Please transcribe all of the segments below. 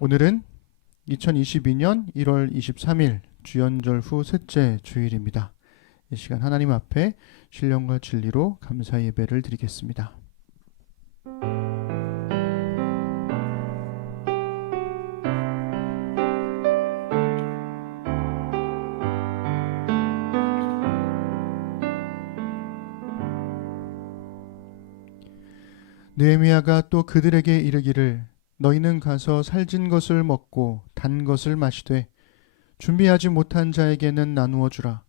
오늘은 2022년 1월 23일 주연절 후 셋째 주일입니다. 이 시간 하나님 앞에 신령과 진리로 감사 예배를 드리겠습니다. 느헤미야가 또 그들에게 이르기를 너희는 가서 살진 것을 먹고 단 것을 마시되 준비하지 못한 자에게는 나누어 주라.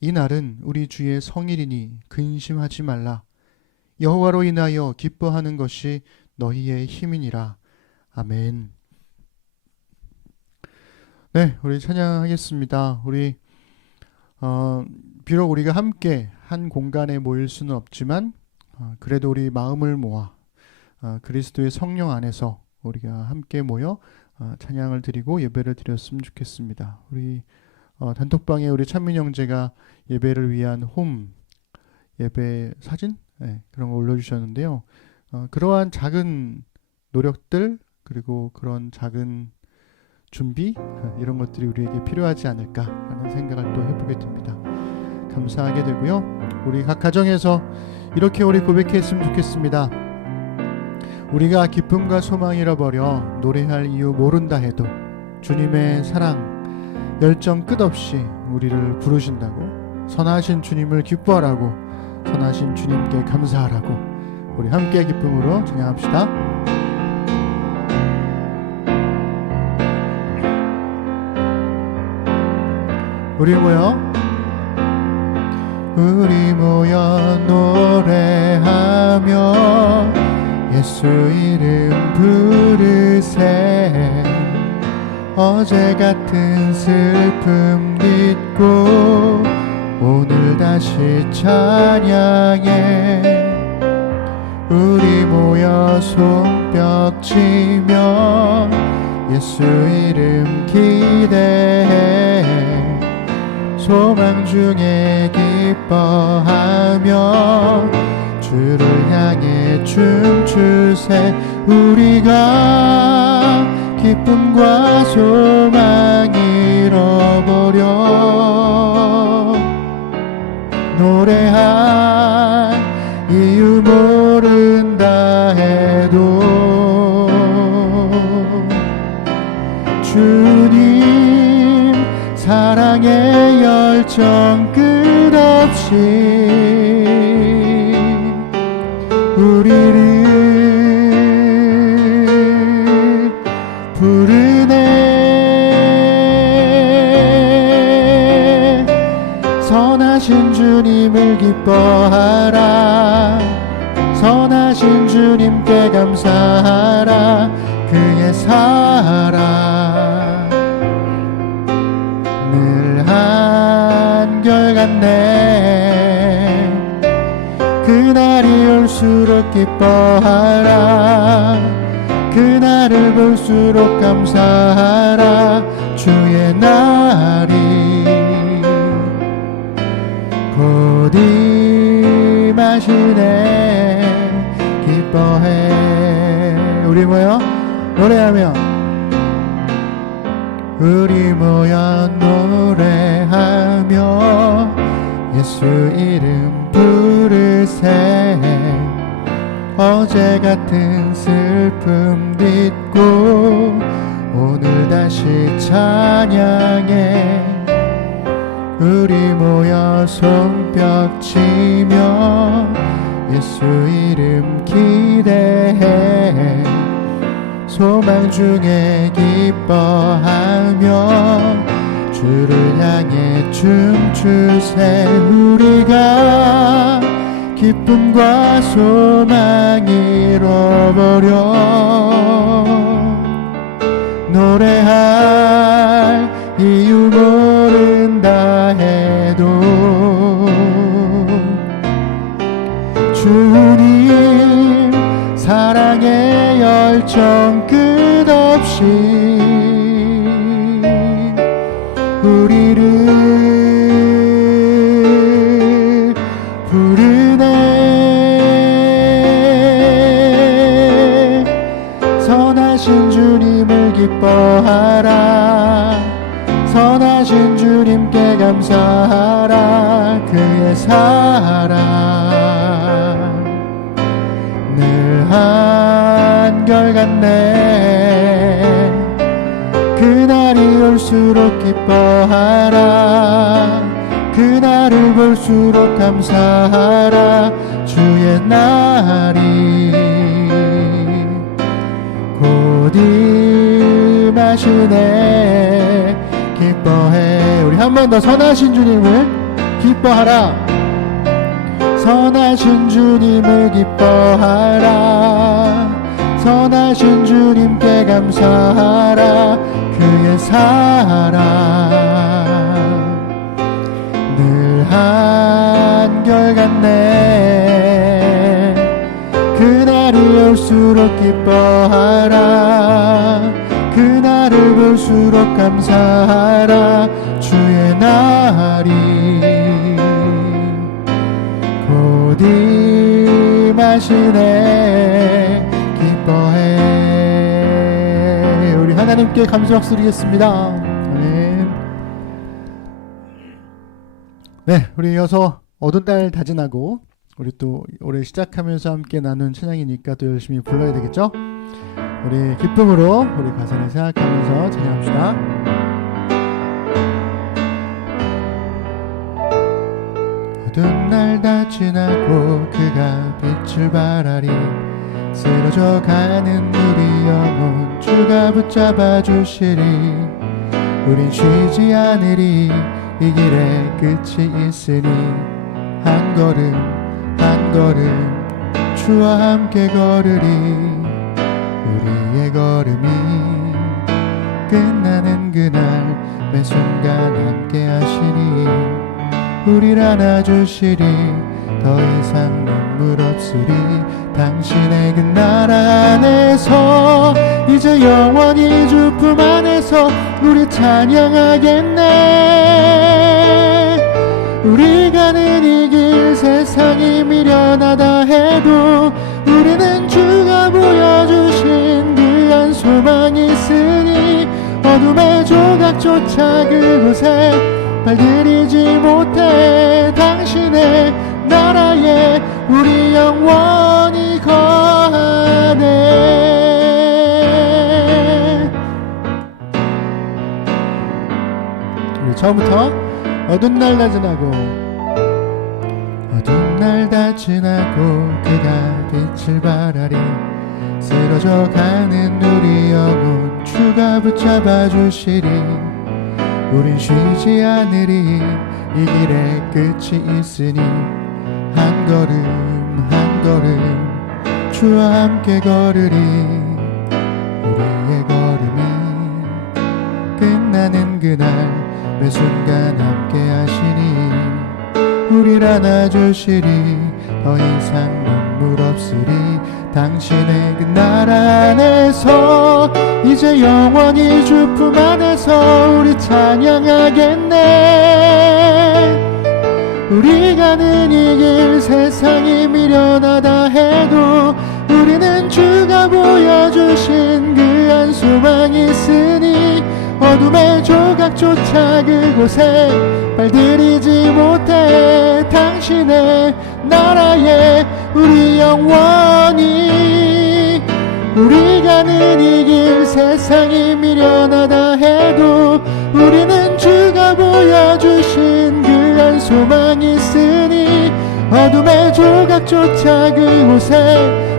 이 날은 우리 주의 성일이니 근심하지 말라. 여호와로 인하여 기뻐하는 것이 너희의 힘이니라. 아멘. 네, 우리 찬양하겠습니다. 우리 비록 우리가 함께 한 공간에 모일 수는 없지만 그래도 우리 마음을 모아 그리스도의 성령 안에서 우리가 함께 모여 찬양을 드리고 예배를 드렸으면 좋겠습니다. 우리 단톡방에 우리 찬민 형제가 예배를 위한 홈 예배 사진 그런 거 올려주셨는데요. 그러한 작은 노력들 그리고 그런 작은 준비 이런 것들이 우리에게 필요하지 않을까라는 생각을 또 해보게 됩니다. 감사하게 되고요. 우리 각 가정에서 이렇게 우리 고백했으면 좋겠습니다. 우리가 기쁨과 소망 잃어버려 노래할 이유 모른다 해도 주님의 사랑, 열정 끝없이 우리를 부르신다고, 선하신 주님을 기뻐하라고, 선하신 주님께 감사하라고 우리 함께 기쁨으로 찬양합시다. 우리 모여 노래하며 예수 이름 부르세. 어제 같은 슬픔 잊고 오늘 다시 찬양해. 우리 모여 손뼉 치며 예수 이름 기대해. 소망 중에 기뻐하며 주를 향해 춤추세. 우리가 기쁨과 소망 잃어버려 노래할 이유 모른다 해도 주님 사랑의 열정 끝없이 우리를 부르네. 선하신 주님을 기뻐하라. 선하신 주님께 감사하라. 그의 사랑 늘 한결같네. 그날이 올수록 기뻐하라. 그날을 볼수록 감사하라. 주의 날이 곧 임하시네. 기뻐해. 우리 모여 노래하며 우리 모여 노래하며 예수 이름 부르세. 어제 같은 슬픔 잊고 오늘 다시 찬양해. 우리 모여 손뼉 치며 예수 이름 기대해. 소망 중에 기뻐하며 주를 향해 춤추세. 우리가 기쁨과 소망 잃어버려 노래할 이유 모른다 해도 주님 사랑의 열정 끝없이 우리를 부르네. 선하신 주님을 기뻐하라. 선하신 주님께 감사하라. 그의 사랑 늘 한결같네. 그날이 올수록 기뻐하라. 그날을 볼수록 감사하라. 주의 날이 곧 임하시네. 기뻐해. 우리 한 번 더 선하신 주님을 기뻐하라. 선하신 주님을 기뻐하라. 선하신 주님께 감사하라. 그의 사랑 늘 한결같네. 그날이 올수록 기뻐하라. 그날을 볼수록 감사하라. 주의 날이 곧 임하시네. 기뻐해. 우리 하나님께 감사 박수 드리겠습니다. 네, 우리 이어서 어두운 날 다진하고 우리 또 올해 시작하면서 함께 나눈 찬양이니까 또 열심히 불러야 되겠죠? 우리 기쁨으로 우리 가사를 생각하면서 찬양합시다. 어두운 날 다 지나고 그가 빛을 발하리. 쓰러져 가는 우리 영혼 주가 붙잡아 주시리. 우린 쉬지 않으리. 이 길에 끝이 있으니 한 걸음 한 걸음 주와 함께 걸으리. 우리의 걸음이 끝나는 그날 매 순간 함께 하시니 우릴 안아주시리. 더 이상 눈물 없으리. 당신의 그 나라 안에서 이제 영원히 주 품 안에서 우리 찬양하겠네. 우리 가는 이 길 세상이 미련하다 해도 우리는 주가 보여주신 그 한 소망이 있으니 어둠의 조각조차 그곳에 발들이지 못해. 당신의 나라에 우리 영원히 거하네. 우리 처음부터 어두운 날 다 지나고 어두운 날 다 지나고 그가 빛을 발하리. 쓰러져 가는 우리 영혼 주가 붙잡아 주시리. 우린 쉬지 않으리. 이 길에 끝이 있으니 한 걸음 한 걸음 주와 함께 걸으리. 우리의 걸음이 끝나는 그날 매 순간 함께 하시니 우릴 안아주시리. 더 이상 눈물 없으리. 당신의 그 나라 안에서 이제 영원히 주 품 안에서 우리 찬양하겠네. 우리 가는 이 길 세상이 미련하다 해도 우리는 주가 보여주신 그 한 소망이 있으니 어둠의 조각조차 그곳에 발들이지 못해. 당신의 나라에 우리 영원히 우리 가는 이 길 세상이 미련하다 해도 우리는 주가 보여주신 그 한 소망이 있으니 어둠의 조각조차 그곳에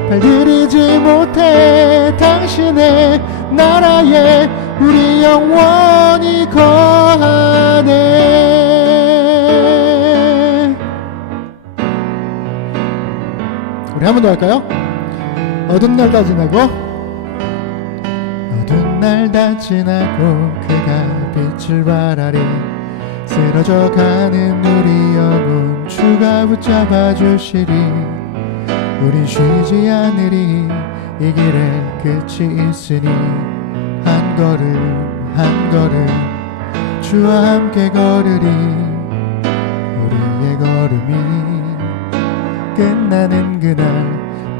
발들이지 못해. 당신의 나라에 우리 영원히 거하네. 우리 한 번 더 할까요? 어두운 날 다 지나고 어두운 날 다 지나고 그가 빛을 발하리. 쓰러져 가는 우리 영혼 주가 붙잡아 주시리. 우린 쉬지 않으리. 이 길에 끝이 있으니 한 걸음 한 걸음 주와 함께 걸으리. 우리의 걸음이 끝나는 그날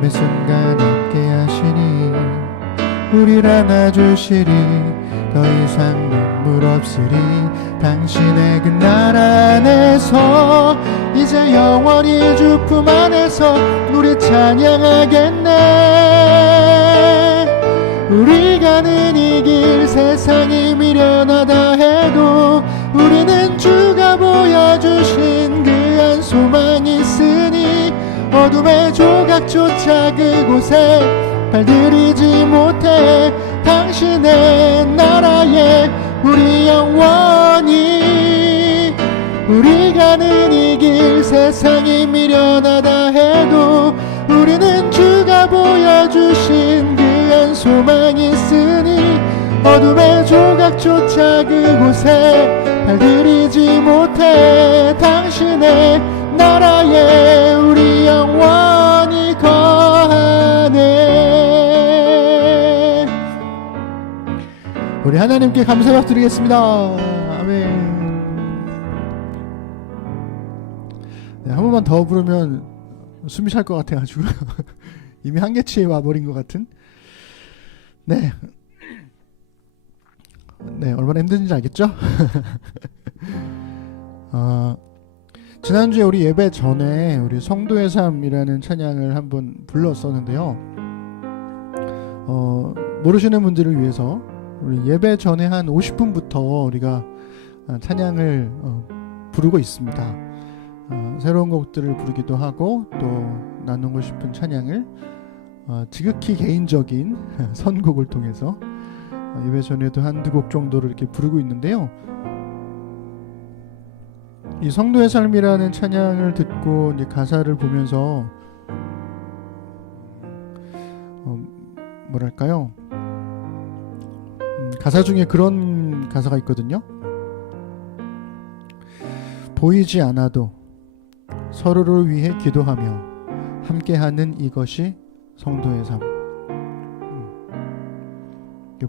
매 순간 함께 하시니 우릴 안아주시리. 더 이상 눈물 없으리. 당신의 그 나라 안에서 이제 영원히 주 품 안에서 우리 찬양하겠네. 우리 가는 이 길 세상이 미련하다 해도 우리는 주가 보여주신 그 한 소망이 있으니 어둠의 조각조차 그곳에 발들이지 못해. 당신의 나라에 우리 영원히 우리 가는 이 길 세상이 미련하다 해도 우리는 주가 보여주신 그 한 소망이 있으니 어둠의 조각조차 그곳에 발들이지 못해. 당신의 나라에 우리 영원히 거하네. 우리 하나님께 감사 박드리겠습니다. 아멘. 네, 한 번만 더 부르면 숨이 찰 것 같아가지고 이미 한계치에 와버린 것 같은. 네, 얼마나 힘든지 알겠죠? 지난주에 우리 예배 전에 우리 성도의 삶이라는 찬양을 한번 불렀었는데요. 모르시는 분들을 위해서 우리 예배 전에 한 50분부터 우리가 찬양을 부르고 있습니다. 새로운 곡들을 부르기도 하고 또 나누고 싶은 찬양을 지극히 개인적인 선곡을 통해서 예배 전에도 한두 곡 정도를 이렇게 부르고 있는데요. 이 성도의 삶이라는 찬양을 듣고 이제 가사를 보면서 뭐랄까요? 가사 중에 그런 가사가 있거든요. 보이지 않아도 서로를 위해 기도하며 함께하는 이것이 성도의 삶.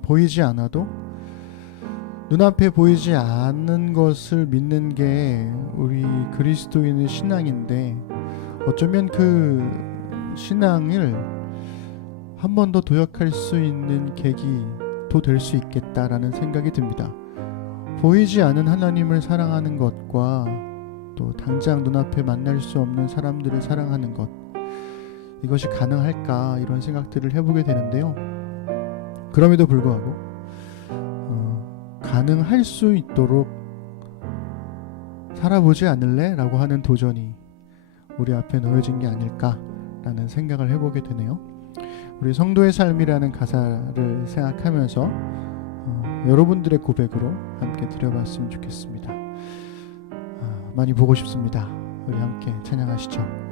보이지 않아도 눈앞에 보이지 않는 것을 믿는 게 우리 그리스도인의 신앙인데 어쩌면 그 신앙을 한 번 더 도약할 수 있는 계기도 될 수 있겠다라는 생각이 듭니다. 보이지 않은 하나님을 사랑하는 것과 또 당장 눈앞에 만날 수 없는 사람들을 사랑하는 것, 이것이 가능할까 이런 생각들을 해보게 되는데요. 그럼에도 불구하고 가능할 수 있도록 살아보지 않을래? 라고 하는 도전이 우리 앞에 놓여진 게 아닐까라는 생각을 해보게 되네요. 우리 성도의 삶이라는 가사를 생각하면서 여러분들의 고백으로 함께 드려봤으면 좋겠습니다. 많이 보고 싶습니다. 우리 함께 찬양하시죠.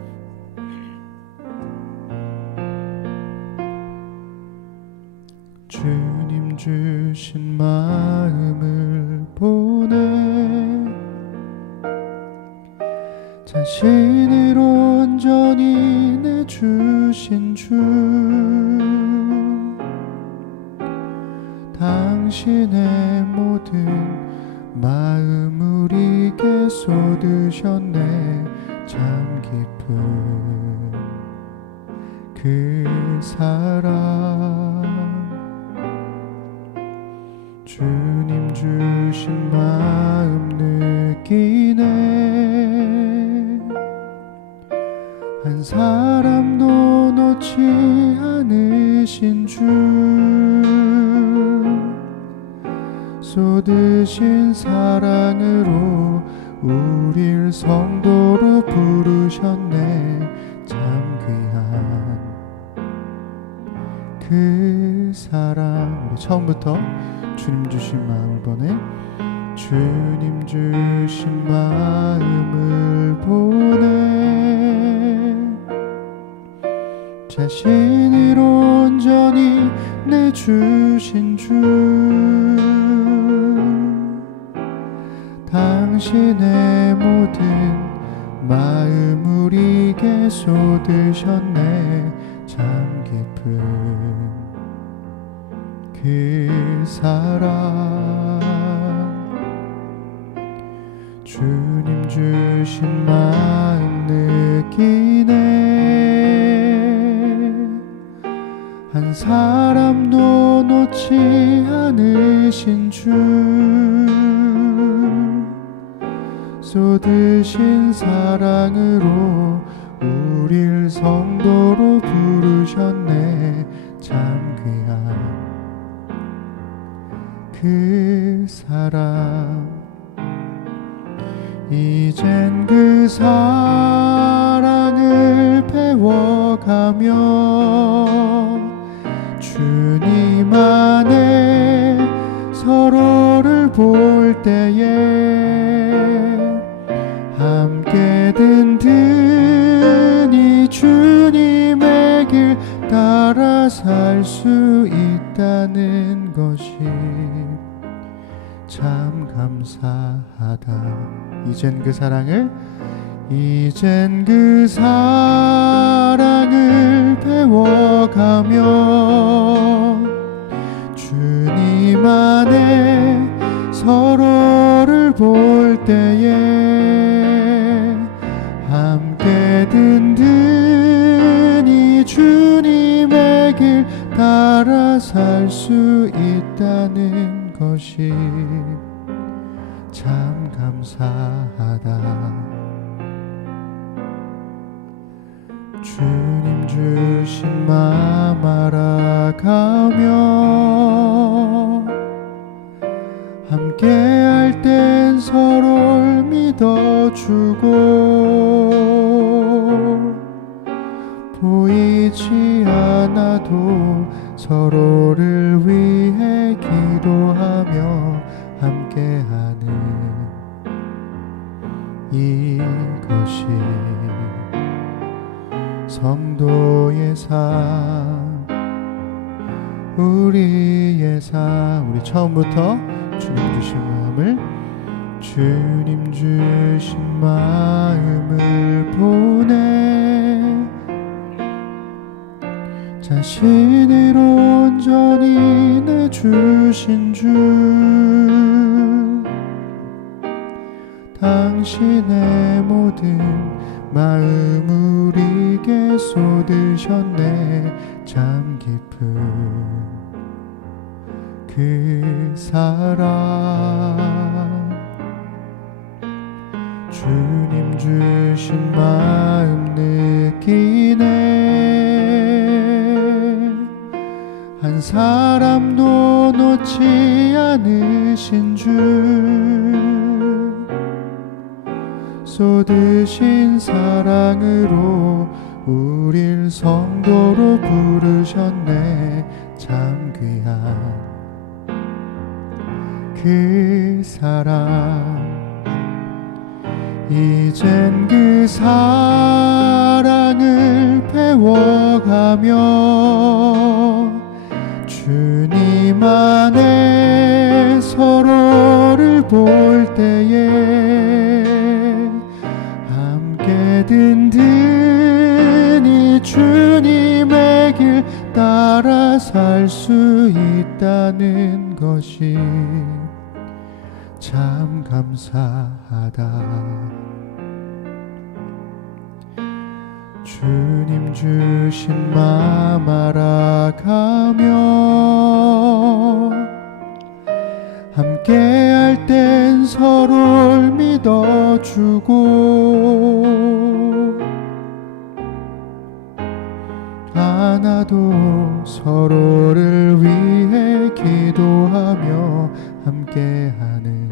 주님 주신 마음을 보내 자신을 온전히 내주신 주 당신의 모든 마음 우리에게 쏟으셨네. 참 깊은 그 사랑 주님 주신 마음 느끼네. 한 사람도 놓지 않으신 주 쏟으신 사랑으로 우릴 성도로 부르셨네. 참 귀한 그 사랑. 우리 처음부터 주님 주신 마음을 보내. 주님 주신 마음을 보내 자신을 온전히 내주신 주 당신의 모든 마음 우리에게 쏟으셨네. 참 깊은 그 사랑 주님 주신 마음 느끼네. 한 사람도 놓지 않으신 주, 쏟으신 사랑으로 우릴 성도로 부르셨네. 참 귀한 그 사랑, 이젠 그 사랑을 배워가며 주님 안에 서로를 볼 때에 함께 든든히 주님의 길 따라 살 수 있다는 것이 참 감사하다. 이젠 그 사랑을 배워가며 주님 안에 서로를 볼 때에 함께 든든히 주님의 길 따라 살 수 있다는 것이 참 감사하다. 주님 주신 마음 알아가며 함께 할 땐 서로를 믿어주고 보이지 않아도 서로를 위해 기도하며 함께하는 이것이 성도의 삶, 우리의 삶. 우리 처음부터 주님 주신 마음을, 주님 주신 마음을 보내 자신을 온전히 내주신 주, 당신의 모든 마음 우리에게 쏟으셨네. 참 깊은 그 사랑, 주님 주신 마음 느끼네. 한 사람도 놓지 않으신 주, 쏟으신 사랑으로 우릴 성도로 부르셨네. 참 귀한 그 사랑, 이젠 그 사랑을 배워가며 주님 안에 서로를 볼 때에 함께 든든히 주님의 길 따라 살 수 있다는 것이 참 감사하다. 주님 주신 마음 알아가며 함께 할 땐 서로를 믿어주고 않아도 서로를 위해 기도하며 함께하는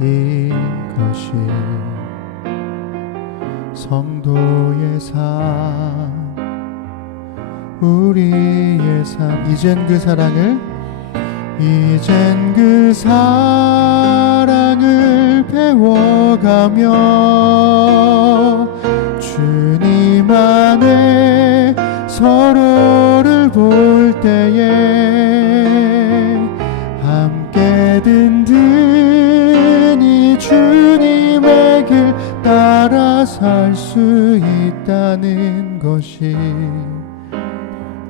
이것이 성도의 삶, 우리의 삶. 이젠 그 사랑을 배워가며 주님 안에 서로를 볼 때에 함께 든든히 주님의 길 따라 살 수 있다는 것이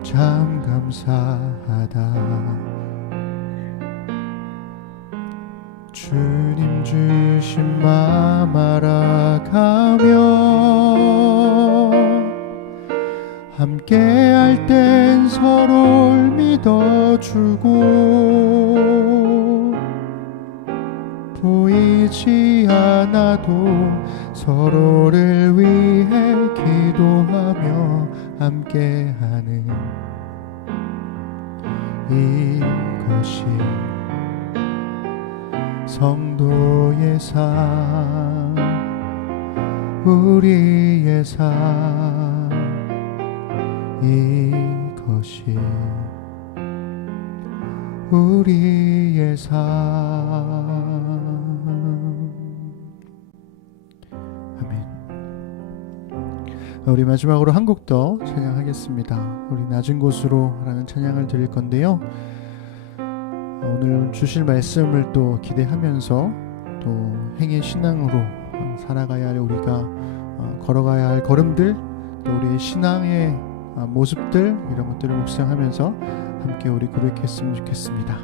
참 감사하다. 주님 주신 마음 알아가며 함께 함께할 땐 서로를 믿어주고 보이지 않아도 서로를 위해 기도하며 함께하는 이것이 성도의 삶, 우리의 삶, 이것이 우리의 삶. 아멘. 우리 마지막으로 한 곡 더 찬양하겠습니다. 우리 낮은 곳으로 라는 찬양을 드릴 건데요, 오늘 주실 말씀을 또 기대하면서 또 행의 신앙으로 살아가야 할 우리가 걸어가야 할 걸음들, 또 우리 신앙의 모습들, 이런 것들을 묵상하면서 함께 우리 고백했으면 좋겠습니다.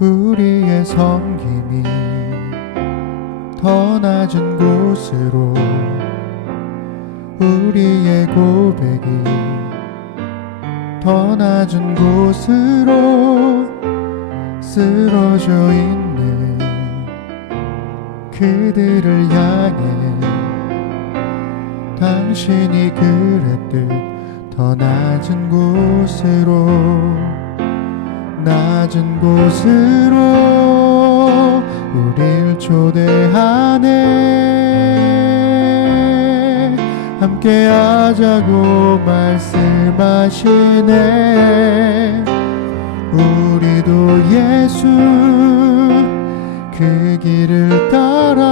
우리의 섬김이 더 낮은 곳으로, 우리의 고백이 더 낮은 곳으로 쓰러져 있는 그들을 향해 당신이 그랬듯 더 낮은 곳으로, 낮은 곳으로 우릴 초대하네. 함께 하자고 말씀하시네. 우리도 예수 그 길을 따라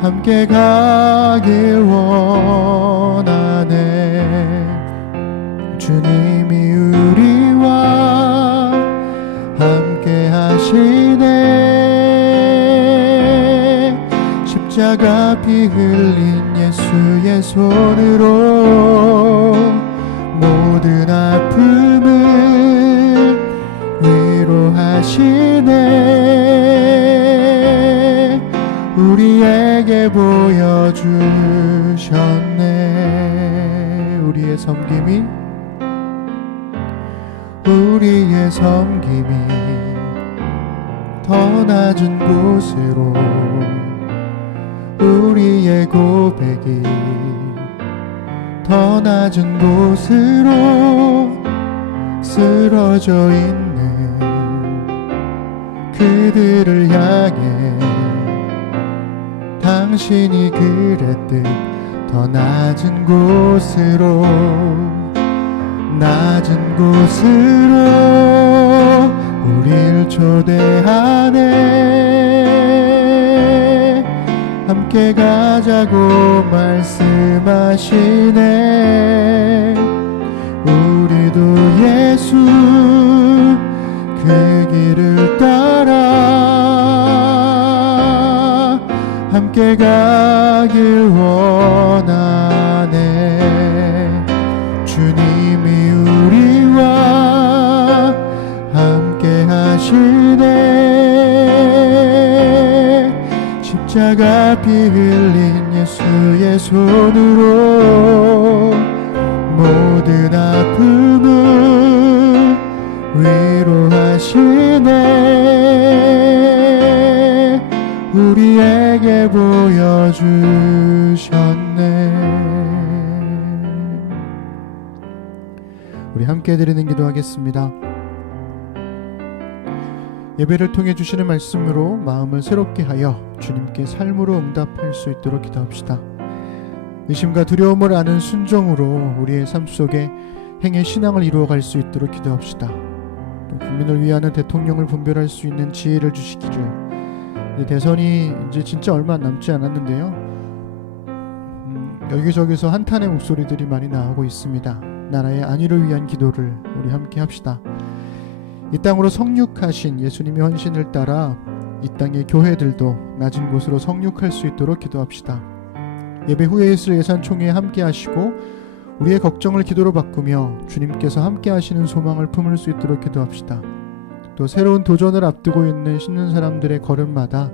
함께 가길 원하네. 주님이 우리와 함께 하시네. 십자가 피 흘린 예수의 손으로 모든 아픔을 위로하시네. 우리에게 보여주셨네. 우리의 섬김이 더 낮은 곳으로, 우리의 고백이 더 낮은 곳으로 쓰러져 있는 그들을 향해 당신이 그랬듯 더 낮은 곳으로, 낮은 곳으로 우릴 초대하네. 함께 가자고 말씀하시네. 우리도 예수 그 길을 따라 함께 가길 원하네. 주님이 우리와 함께 하시네. 십자가 피 흘린 예수의 손으로 모든 아픔을 위로하시네. 우리에게 보여주셨네. 우리 함께 드리는 기도하겠습니다. 예배를 통해 주시는 말씀으로 마음을 새롭게 하여 주님께 삶으로 응답할 수 있도록 기도합시다. 의심과 두려움을 아는 순종으로 우리의 삶 속에 행의 신앙을 이루어갈 수 있도록 기도합시다. 또 국민을 위하는 대통령을 분별할 수 있는 지혜를 주시기를. 대선이 이제 진짜 얼마 남지 않았는데요, 여기저기서 한탄의 목소리들이 많이 나오고 있습니다. 나라의 안위를 위한 기도를 우리 함께 합시다. 이 땅으로 성육하신 예수님의 헌신을 따라 이 땅의 교회들도 낮은 곳으로 성육할 수 있도록 기도합시다. 예배 후에 있을 예산총회에 함께 하시고 우리의 걱정을 기도로 바꾸며 주님께서 함께 하시는 소망을 품을 수 있도록 기도합시다. 또 새로운 도전을 앞두고 있는 신는 사람들의 걸음마다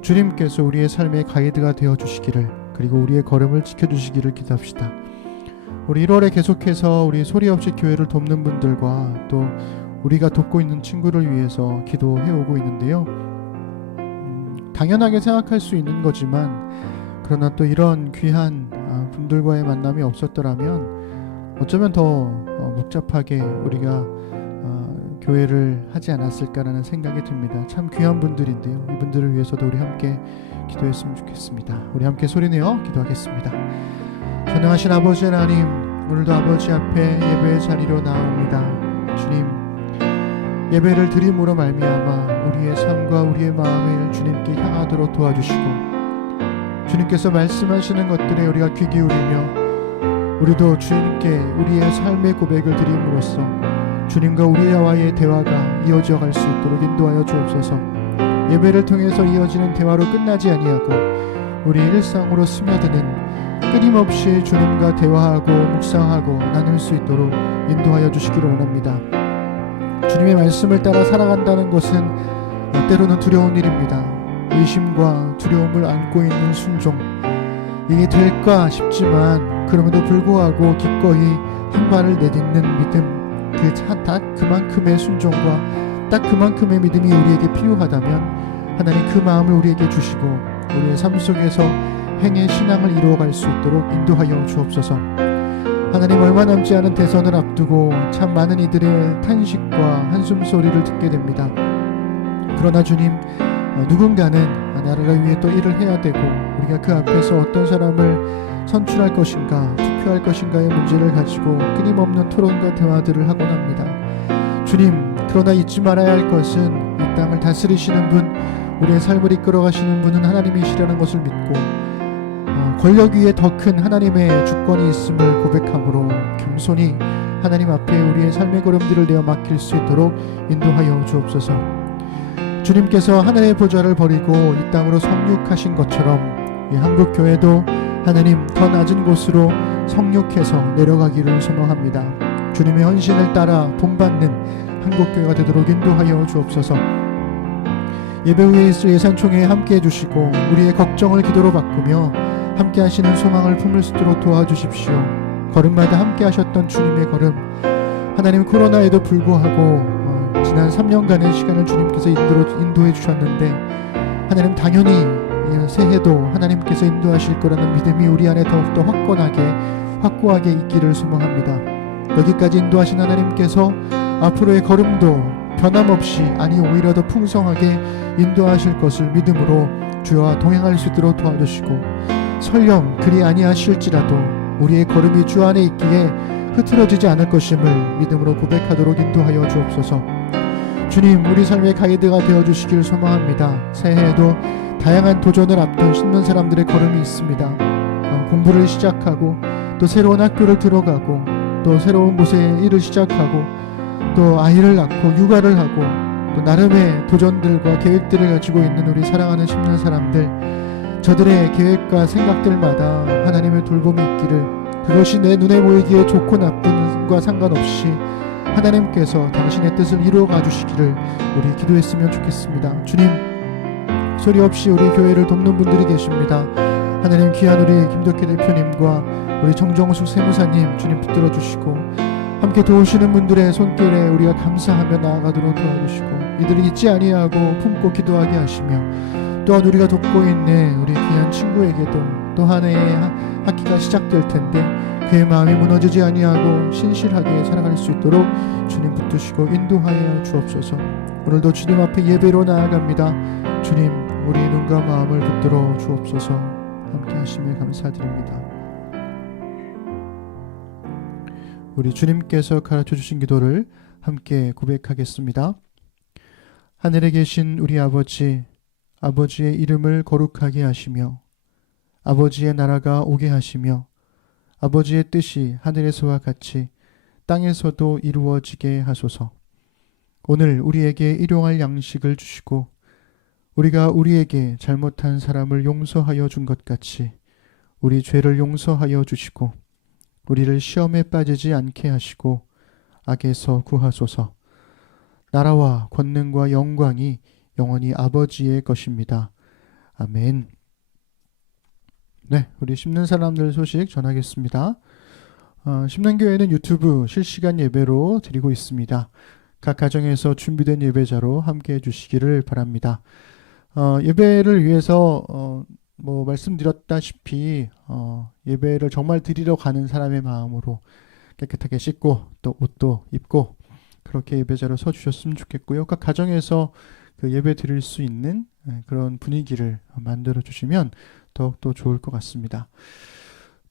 주님께서 우리의 삶의 가이드가 되어 주시기를, 그리고 우리의 걸음을 지켜주시기를 기도합시다. 우리 1월에 계속해서 우리 소리 없이 교회를 돕는 분들과 또 우리가 돕고 있는 친구를 위해서 기도해 오고 있는데요. 당연하게 생각할 수 있는 거지만, 그러나 또 이런 귀한 분들과의 만남이 없었더라면 어쩌면 더 복잡하게 우리가 교회를 하지 않았을까라는 생각이 듭니다. 참 귀한 분들인데요. 이분들을 위해서도 우리 함께 기도했으면 좋겠습니다. 우리 함께 소리내어 기도하겠습니다. 전능하신 아버지 하나님, 오늘도 아버지 앞에 예배의 자리로 나옵니다. 주님, 예배를 드림으로 말미암아 우리의 삶과 우리의 마음을 주님께 향하도록 도와주시고, 주님께서 말씀하시는 것들에 우리가 귀 기울이며 우리도 주님께 우리의 삶의 고백을 드림으로써 주님과 우리와의 대화가 이어져 갈 수 있도록 인도하여 주옵소서. 예배를 통해서 이어지는 대화로 끝나지 아니하고 우리 일상으로 스며드는 끊임없이 주님과 대화하고 묵상하고 나눌 수 있도록 인도하여 주시기를 원합니다. 주님의 말씀을 따라 살아간다는 것은 때로는 두려운 일입니다. 의심과 두려움을 안고 있는 순종, 이게 될까 싶지만 그럼에도 불구하고 기꺼이 한 발을 내딛는 믿음, 딱 그만큼의 순종과 딱 그만큼의 믿음이 우리에게 필요하다면 하나님 그 마음을 우리에게 주시고 우리의 삶 속에서 행의 신앙을 이루어갈 수 있도록 인도하여 주옵소서. 하나님, 얼마 남지 않은 대선을 앞두고 참 많은 이들의 탄식과 한숨소리를 듣게 됩니다. 그러나 주님, 누군가는 나라를 위해 또 일을 해야 되고 우리가 그 앞에서 어떤 사람을 선출할 것인가, 투표할 것인가의 문제를 가지고 끊임없는 토론과 대화들을 하곤 합니다. 주님, 그러나 잊지 말아야 할 것은 이 땅을 다스리시는 분, 우리의 삶을 이끌어 가시는 분은 하나님이시라는 것을 믿고 권력 위에 더 큰 하나님의 주권이 있음을 고백함으로 겸손히 하나님 앞에 우리의 삶의 걸음들을 내어 맡길 수 있도록 인도하여 주옵소서. 주님께서 하늘의 보좌를 버리고 이 땅으로 성육하신 것처럼 이 한국교회도 하나님 더 낮은 곳으로 성육해서 내려가기를 소망합니다. 주님의 헌신을 따라 본받는 한국교회가 되도록 인도하여 주옵소서. 예배 후에 있을 예산총회에 함께해 주시고 우리의 걱정을 기도로 바꾸며 함께 하시는 소망을 품을 수 있도록 도와주십시오. 걸음마다 함께 하셨던 주님의 걸음, 하나님 코로나에도 불구하고 지난 3년간의 시간을 주님께서 인도해 주셨는데 하나님 당연히 새해도 하나님께서 인도하실 거라는 믿음이 우리 안에 더욱더 확고하게 있기를 소망합니다. 여기까지 인도하신 하나님께서 앞으로의 걸음도 변함없이, 아니 오히려 더 풍성하게 인도하실 것을 믿음으로 주와 동행할 수 있도록 도와주시고, 설령 그리 아니하실지라도 우리의 걸음이 주 안에 있기에 흐트러지지 않을 것임을 믿음으로 고백하도록 인도하여 주옵소서. 주님, 우리 삶의 가이드가 되어주시길 소망합니다. 새해에도 다양한 도전을 앞둔 신는 사람들의 걸음이 있습니다. 공부를 시작하고 또 새로운 학교를 들어가고 또 새로운 곳에 일을 시작하고 또 아이를 낳고 육아를 하고 또 나름의 도전들과 계획들을 가지고 있는 우리 사랑하는 신는 사람들, 저들의 계획과 생각들마다 하나님의 돌봄이 있기를, 그것이 내 눈에 보이기에 좋고 나쁜과 상관없이 하나님께서 당신의 뜻을 이루어가 주시기를 우리 기도했으면 좋겠습니다. 주님, 소리 없이 우리 교회를 돕는 분들이 계십니다. 하나님, 귀한 우리 김덕희 대표님과 우리 정정숙 세무사님 주님 붙들어 주시고 함께 도우시는 분들의 손길에 우리가 감사하며 나아가도록 도와주시고 이들을 잊지 아니하고 품고 기도하게 하시며, 또한 우리가 돕고 있는 우리 귀한 친구에게도 또 한 해의 학기가 시작될 텐데 그의 마음이 무너지지 아니하고 신실하게 살아갈 수 있도록 주님 붙드시고 인도하여 주옵소서. 오늘도 주님 앞에 예배로 나아갑니다. 주님, 우리 눈과 마음을 붙들어 주옵소서. 함께 하심에 감사드립니다. 우리 주님께서 가르쳐 주신 기도를 함께 고백하겠습니다. 하늘에 계신 우리 아버지, 아버지의 이름을 거룩하게 하시며 아버지의 나라가 오게 하시며 아버지의 뜻이 하늘에서와 같이 땅에서도 이루어지게 하소서. 오늘 우리에게 일용할 양식을 주시고 우리가 우리에게 잘못한 사람을 용서하여 준 것 같이 우리 죄를 용서하여 주시고 우리를 시험에 빠지지 않게 하시고 악에서 구하소서. 나라와 권능과 영광이 영원히 아버지의 것입니다. 아멘. 네, 우리 심는 사람들 소식 전하겠습니다. 심는교회는 유튜브 실시간 예배로 드리고 있습니다. 각 가정에서 준비된 예배자로 함께 해주시기를 바랍니다. 예배를 위해서 말씀드렸다시피 예배를 정말 드리러 가는 사람의 마음으로 깨끗하게 씻고 또 옷도 입고 그렇게 예배자로 서주셨으면 좋겠고요. 각 가정에서 그 예배 드릴 수 있는 그런 분위기를 만들어 주시면 더욱더 좋을 것 같습니다.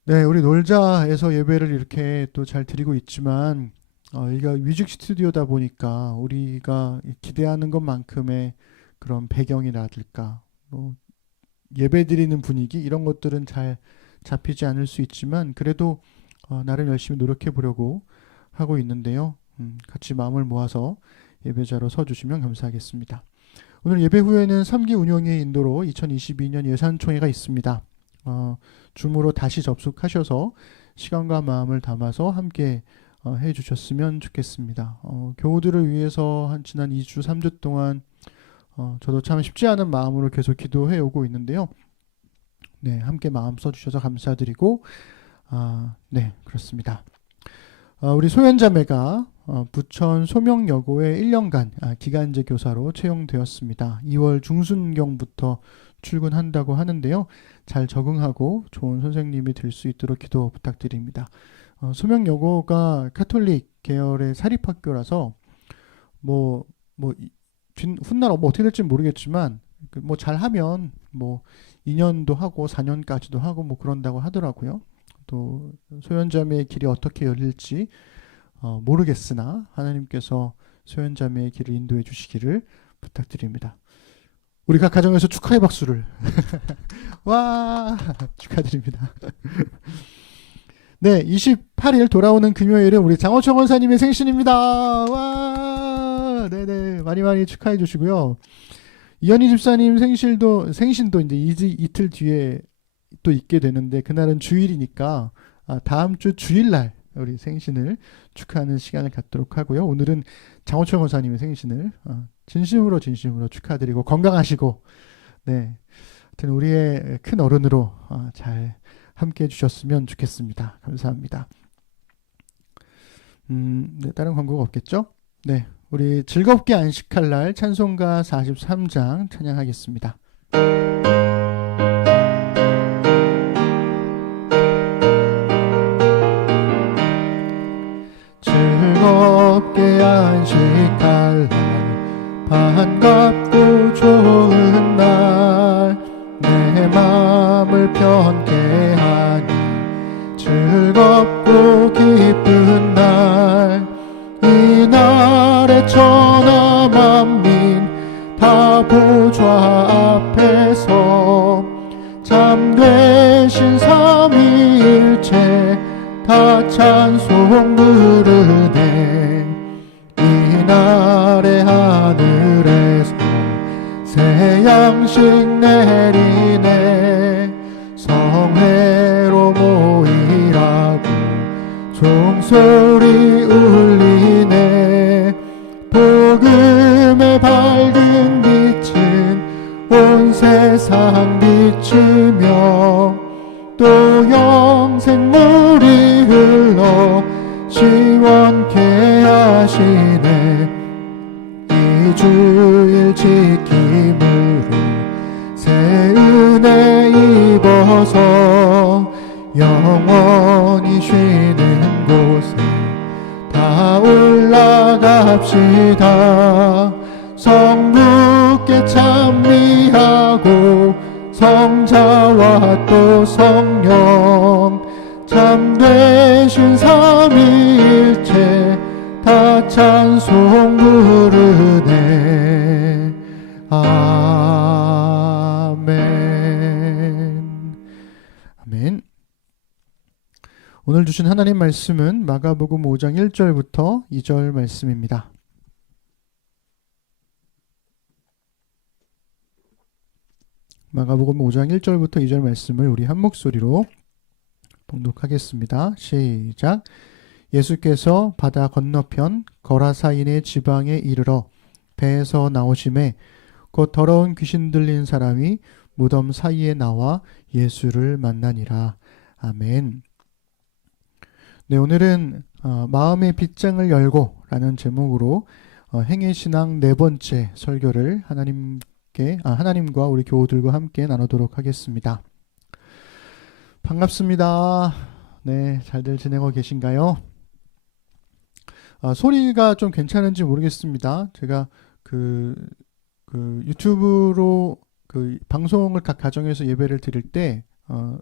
네, 우리 놀자에서 예배를 이렇게 또 잘 드리고 있지만 여기가 뮤직 스튜디오다 보니까 우리가 기대하는 것만큼의 그런 배경이라든가 예배 드리는 분위기 이런 것들은 잘 잡히지 않을 수 있지만 그래도 나름 열심히 노력해 보려고 하고 있는데요. 같이 마음을 모아서 예배자로 서주시면 감사하겠습니다. 오늘 예배 후에는 3기 운영의 인도로 2022년 예산총회가 있습니다. 줌으로 다시 접속하셔서 시간과 마음을 담아서 함께 해주셨으면 좋겠습니다. 교우들을 위해서 지난 2주, 3주 동안 저도 참 쉽지 않은 마음으로 계속 기도해 오고 있는데요. 네, 함께 마음 써주셔서 감사드리고 네, 그렇습니다. 우리 소연자매가 부천 소명여고에 1년간 기간제 교사로 채용되었습니다. 2월 중순경부터 출근한다고 하는데요. 잘 적응하고 좋은 선생님이 될 수 있도록 기도 부탁드립니다. 소명여고가 카톨릭 계열의 사립학교라서 훗날 어떻게 될지 모르겠지만 잘하면 2년도 하고 4년까지도 하고 그런다고 하더라고요. 또 소연자매의 길이 어떻게 열릴지 모르겠으나 하나님께서 소연자매의 길을 인도해 주시기를 부탁드립니다. 우리 각 가정에서 축하의 박수를 와 축하드립니다. 네, 28일 돌아오는 금요일은 우리 장호청 원사님의 생신입니다. 와, 네네, 많이 축하해 주시고요. 이현희 집사님 생신도 이제 이틀 뒤에 또 있게 되는데 그날은 주일이니까 다음 주 주일날 우리 생신을 축하하는 시간을 갖도록 하고요. 오늘은 장호철 권사님의 생신을 진심으로 축하드리고 건강하시고 네, 하여튼 우리의 큰 어른으로 잘 함께 해주셨으면 좋겠습니다. 감사합니다. 네, 다른 광고가 없겠죠? 네, 우리 즐겁게 안식할 날 찬송가 43장 찬양하겠습니다. 즐겁게 안식할 날 반갑고 좋은 날 내 맘을 편케 하니 즐겁고 기쁜 날 이날의 천하 만민 다 보좌 앞에서 참되신 삼위일체 다 찬송 부르네 이날의 하늘에서 새 양식 내리네 성회로 모이라고 종소리 울리네 복음의 밝은 빛은 온 세상 비추며 또 영생물이 흘러 시원케 하시네 이 주일 지킴으로 새 은혜 입어서 영원히 쉬는 곳에 다 올라갑시다 성부께 찬미하고 성자와 또 성령 참되신 삼위일체 다 찬송 부르네 아멘. 아멘. 오늘 주신 하나님 말씀은 마가복음 5장 1절부터 2절 말씀입니다. 마가복음 5장 1절부터 2절 말씀을 우리 한 목소리로 봉독하겠습니다. 시작. 예수께서 바다 건너편 거라사인의 지방에 이르러 배에서 나오심에 곧 더러운 귀신 들린 사람이 무덤 사이에 나와 예수를 만나니라. 아멘. 네, 오늘은 마음의 빗장을 열고 라는 제목으로 행위신앙 네 번째 설교를 하나님과 우리 교우들과 함께 나누도록 하겠습니다. 반갑습니다. 네, 잘들 지내고 계신가요? 소리가 좀 괜찮은지 모르겠습니다. 제가 그 유튜브로 방송을 다 가정에서 예배를 드릴 때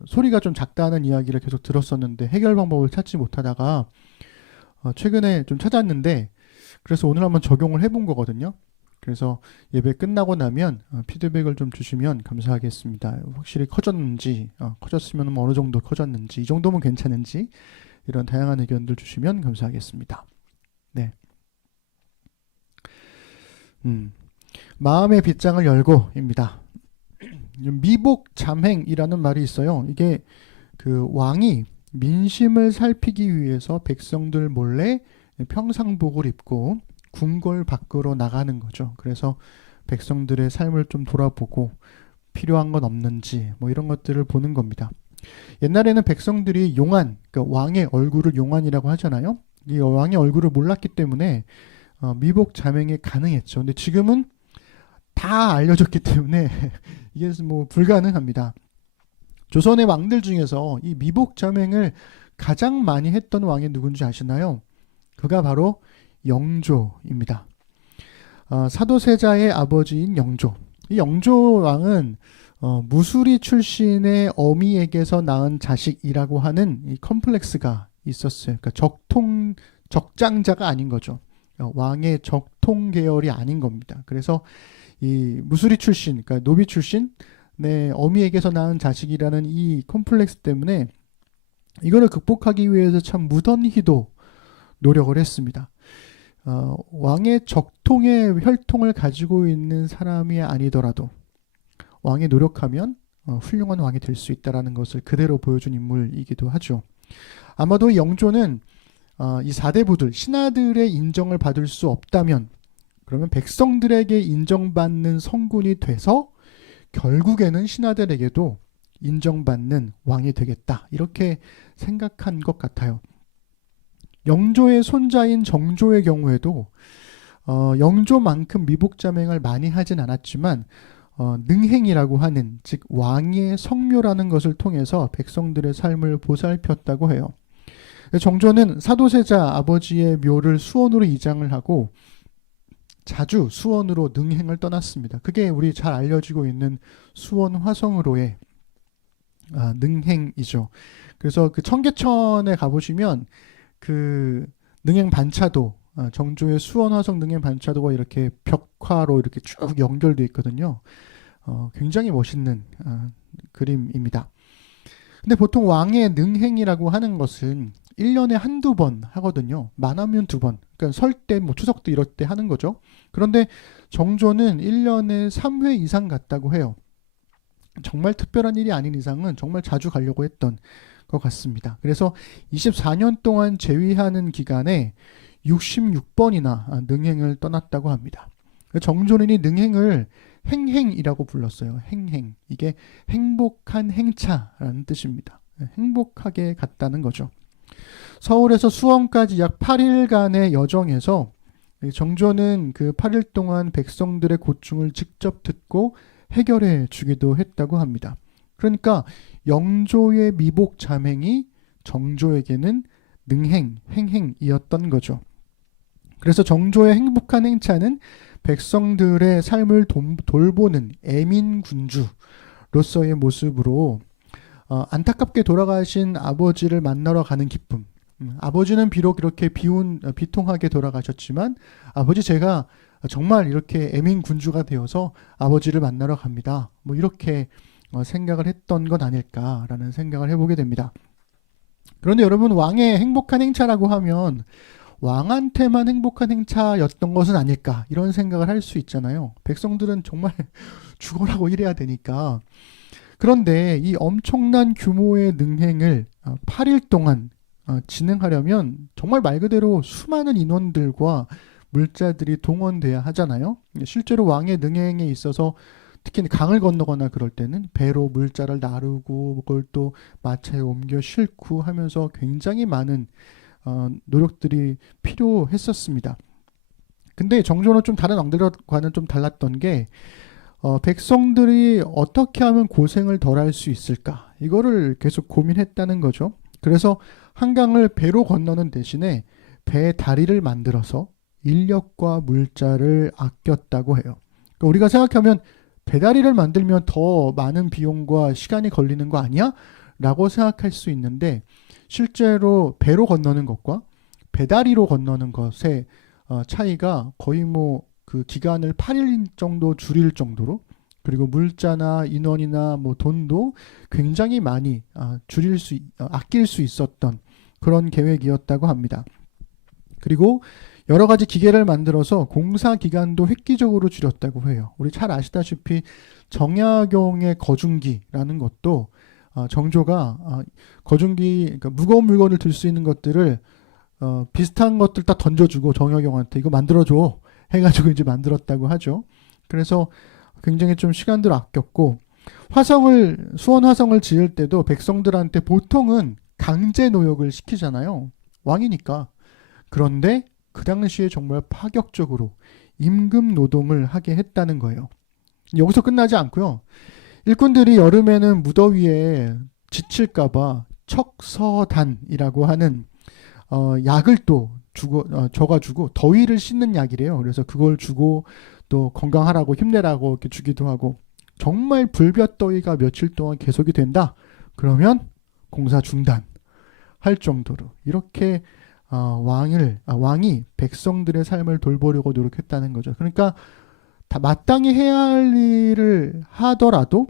소리가 좀 작다는 이야기를 계속 들었었는데 해결 방법을 찾지 못하다가 최근에 좀 찾았는데, 그래서 오늘 한번 적용을 해본 거거든요. 그래서 예배 끝나고 나면 피드백을 좀 주시면 감사하겠습니다. 확실히 커졌는지, 커졌으면 어느 정도 커졌는지, 이 정도면 괜찮은지, 이런 다양한 의견들 주시면 감사하겠습니다. 네. 마음의 빗장을 열고입니다. 미복잠행이라는 말이 있어요. 이게 그 왕이 민심을 살피기 위해서 백성들 몰래 평상복을 입고 궁궐 밖으로 나가는 거죠. 그래서 백성들의 삶을 좀 돌아보고 필요한 건 없는지 뭐 이런 것들을 보는 겁니다. 옛날에는 백성들이 용안, 그러니까 왕의 얼굴을 용안이라고 하잖아요. 이 왕의 얼굴을 몰랐기 때문에 미복자명이 가능했죠. 근데 지금은 다 알려졌기 때문에 이게 뭐 불가능합니다. 조선의 왕들 중에서 이 미복자명을 가장 많이 했던 왕이 누군지 아시나요? 그가 바로 영조입니다. 사도세자의 아버지인 영조. 이 영조 왕은 무수리 출신의 어미에게서 낳은 자식이라고 하는 이 컴플렉스가 있었어요. 그러니까 적장자가 아닌 거죠. 왕의 적통 계열이 아닌 겁니다. 그래서 이 무수리 출신, 그러니까 노비 출신의 어미에게서 낳은 자식이라는 이 컴플렉스 때문에 이거를 극복하기 위해서 참 무던히도 노력을 했습니다. 왕의 적통의 혈통을 가지고 있는 사람이 아니더라도 왕이 노력하면 훌륭한 왕이 될 수 있다는 것을 그대로 보여준 인물이기도 하죠. 아마도 영조는 이 사대부들, 신하들의 인정을 받을 수 없다면 그러면 백성들에게 인정받는 성군이 돼서 결국에는 신하들에게도 인정받는 왕이 되겠다, 이렇게 생각한 것 같아요. 영조의 손자인 정조의 경우에도 영조만큼 미복자명을 많이 하진 않았지만 능행이라고 하는, 즉 왕의 성묘라는 것을 통해서 백성들의 삶을 보살폈다고 해요. 정조는 사도세자 아버지의 묘를 수원으로 이장을 하고 자주 수원으로 능행을 떠났습니다. 그게 우리 잘 알려지고 있는 수원 화성으로의 능행이죠. 그래서 그 청계천에 가보시면 그 능행 반차도, 정조의 수원 화성 능행 반차도가 이렇게 벽화로 이렇게 쭉 연결되어 있거든요. 굉장히 멋있는 그림입니다. 근데 보통 왕의 능행이라고 하는 것은 1년에 한두 번 하거든요. 많으면 2번. 그러니까 설 때, 뭐 추석 때 이럴 때 하는 거죠. 그런데 정조는 1년에 3회 이상 갔다고 해요. 정말 특별한 일이 아닌 이상은 정말 자주 가려고 했던 것 같습니다. 그래서 24년 동안 재위하는 기간에 66번이나 능행을 떠났다고 합니다. 정조는 이 능행을 행행이라고 불렀어요. 행행. 이게 행복한 행차라는 뜻입니다. 행복하게 갔다는 거죠. 서울에서 수원까지 약 8일간의 여정에서 정조는 그 8일 동안 백성들의 고충을 직접 듣고 해결해 주기도 했다고 합니다. 그러니까 영조의 미복자명이 정조에게는 능행, 행행이었던 거죠. 그래서 정조의 행복한 행차는 백성들의 삶을 돌보는 애민군주로서의 모습으로 안타깝게 돌아가신 아버지를 만나러 가는 기쁨. 아버지는 비록 이렇게 비통하게 돌아가셨지만 아버지, 제가 정말 이렇게 애민군주가 되어서 아버지를 만나러 갑니다. 뭐 이렇게 생각을 했던 건 아닐까라는 생각을 해보게 됩니다. 그런데 여러분, 왕의 행복한 행차라고 하면 왕한테만 행복한 행차였던 것은 아닐까, 이런 생각을 할 수 있잖아요. 백성들은 정말 죽어라고 일해야 되니까. 그런데 이 엄청난 규모의 능행을 8일 동안 진행하려면 정말 말 그대로 수많은 인원들과 물자들이 동원돼야 하잖아요. 실제로 왕의 능행에 있어서 특히 강을 건너거나 그럴 때는 배로 물자를 나르고 그걸 또 마차에 옮겨 싣고 하면서 굉장히 많은 노력들이 필요했었습니다. 근데 정조는 좀 다른 왕들과는 좀 달랐던 게 백성들이 어떻게 하면 고생을 덜 할 수 있을까? 이거를 계속 고민했다는 거죠. 그래서 한강을 배로 건너는 대신에 배 다리를 만들어서 인력과 물자를 아꼈다고 해요. 그러니까 우리가 생각하면 배다리를 만들면 더 많은 비용과 시간이 걸리는 거 아니야? 라고 생각할 수 있는데 실제로 배로 건너는 것과 배다리로 건너는 것의 차이가 거의 뭐 그 기간을 8일 정도 줄일 정도로, 그리고 물자나 인원이나 뭐 돈도 굉장히 많이 아낄 수 있었던 그런 계획이었다고 합니다. 그리고 여러 가지 기계를 만들어서 공사 기간도 획기적으로 줄였다고 해요. 우리 잘 아시다시피 정약용의 거중기라는 것도 정조가 거중기, 그러니까 무거운 물건을 들 수 있는 것들을 비슷한 것들 딱 던져주고 정약용한테 이거 만들어줘 해가지고 이제 만들었다고 하죠. 그래서 굉장히 좀 시간들 아꼈고, 수원 화성을 지을 때도 백성들한테 보통은 강제 노역을 시키잖아요. 왕이니까. 그런데 그 당시에 정말 파격적으로 임금 노동을 하게 했다는 거예요. 여기서 끝나지 않고요. 일꾼들이 여름에는 무더위에 지칠까봐 척서단이라고 하는 약을 또 줘가지고 더위를 씻는 약이래요. 그래서 그걸 주고 또 건강하라고 힘내라고 이렇게 주기도 하고, 정말 불볕더위가 며칠 동안 계속이 된다. 그러면 공사 중단 할 정도로 이렇게 왕이 백성들의 삶을 돌보려고 노력했다는 거죠. 그러니까 다 마땅히 해야 할 일을 하더라도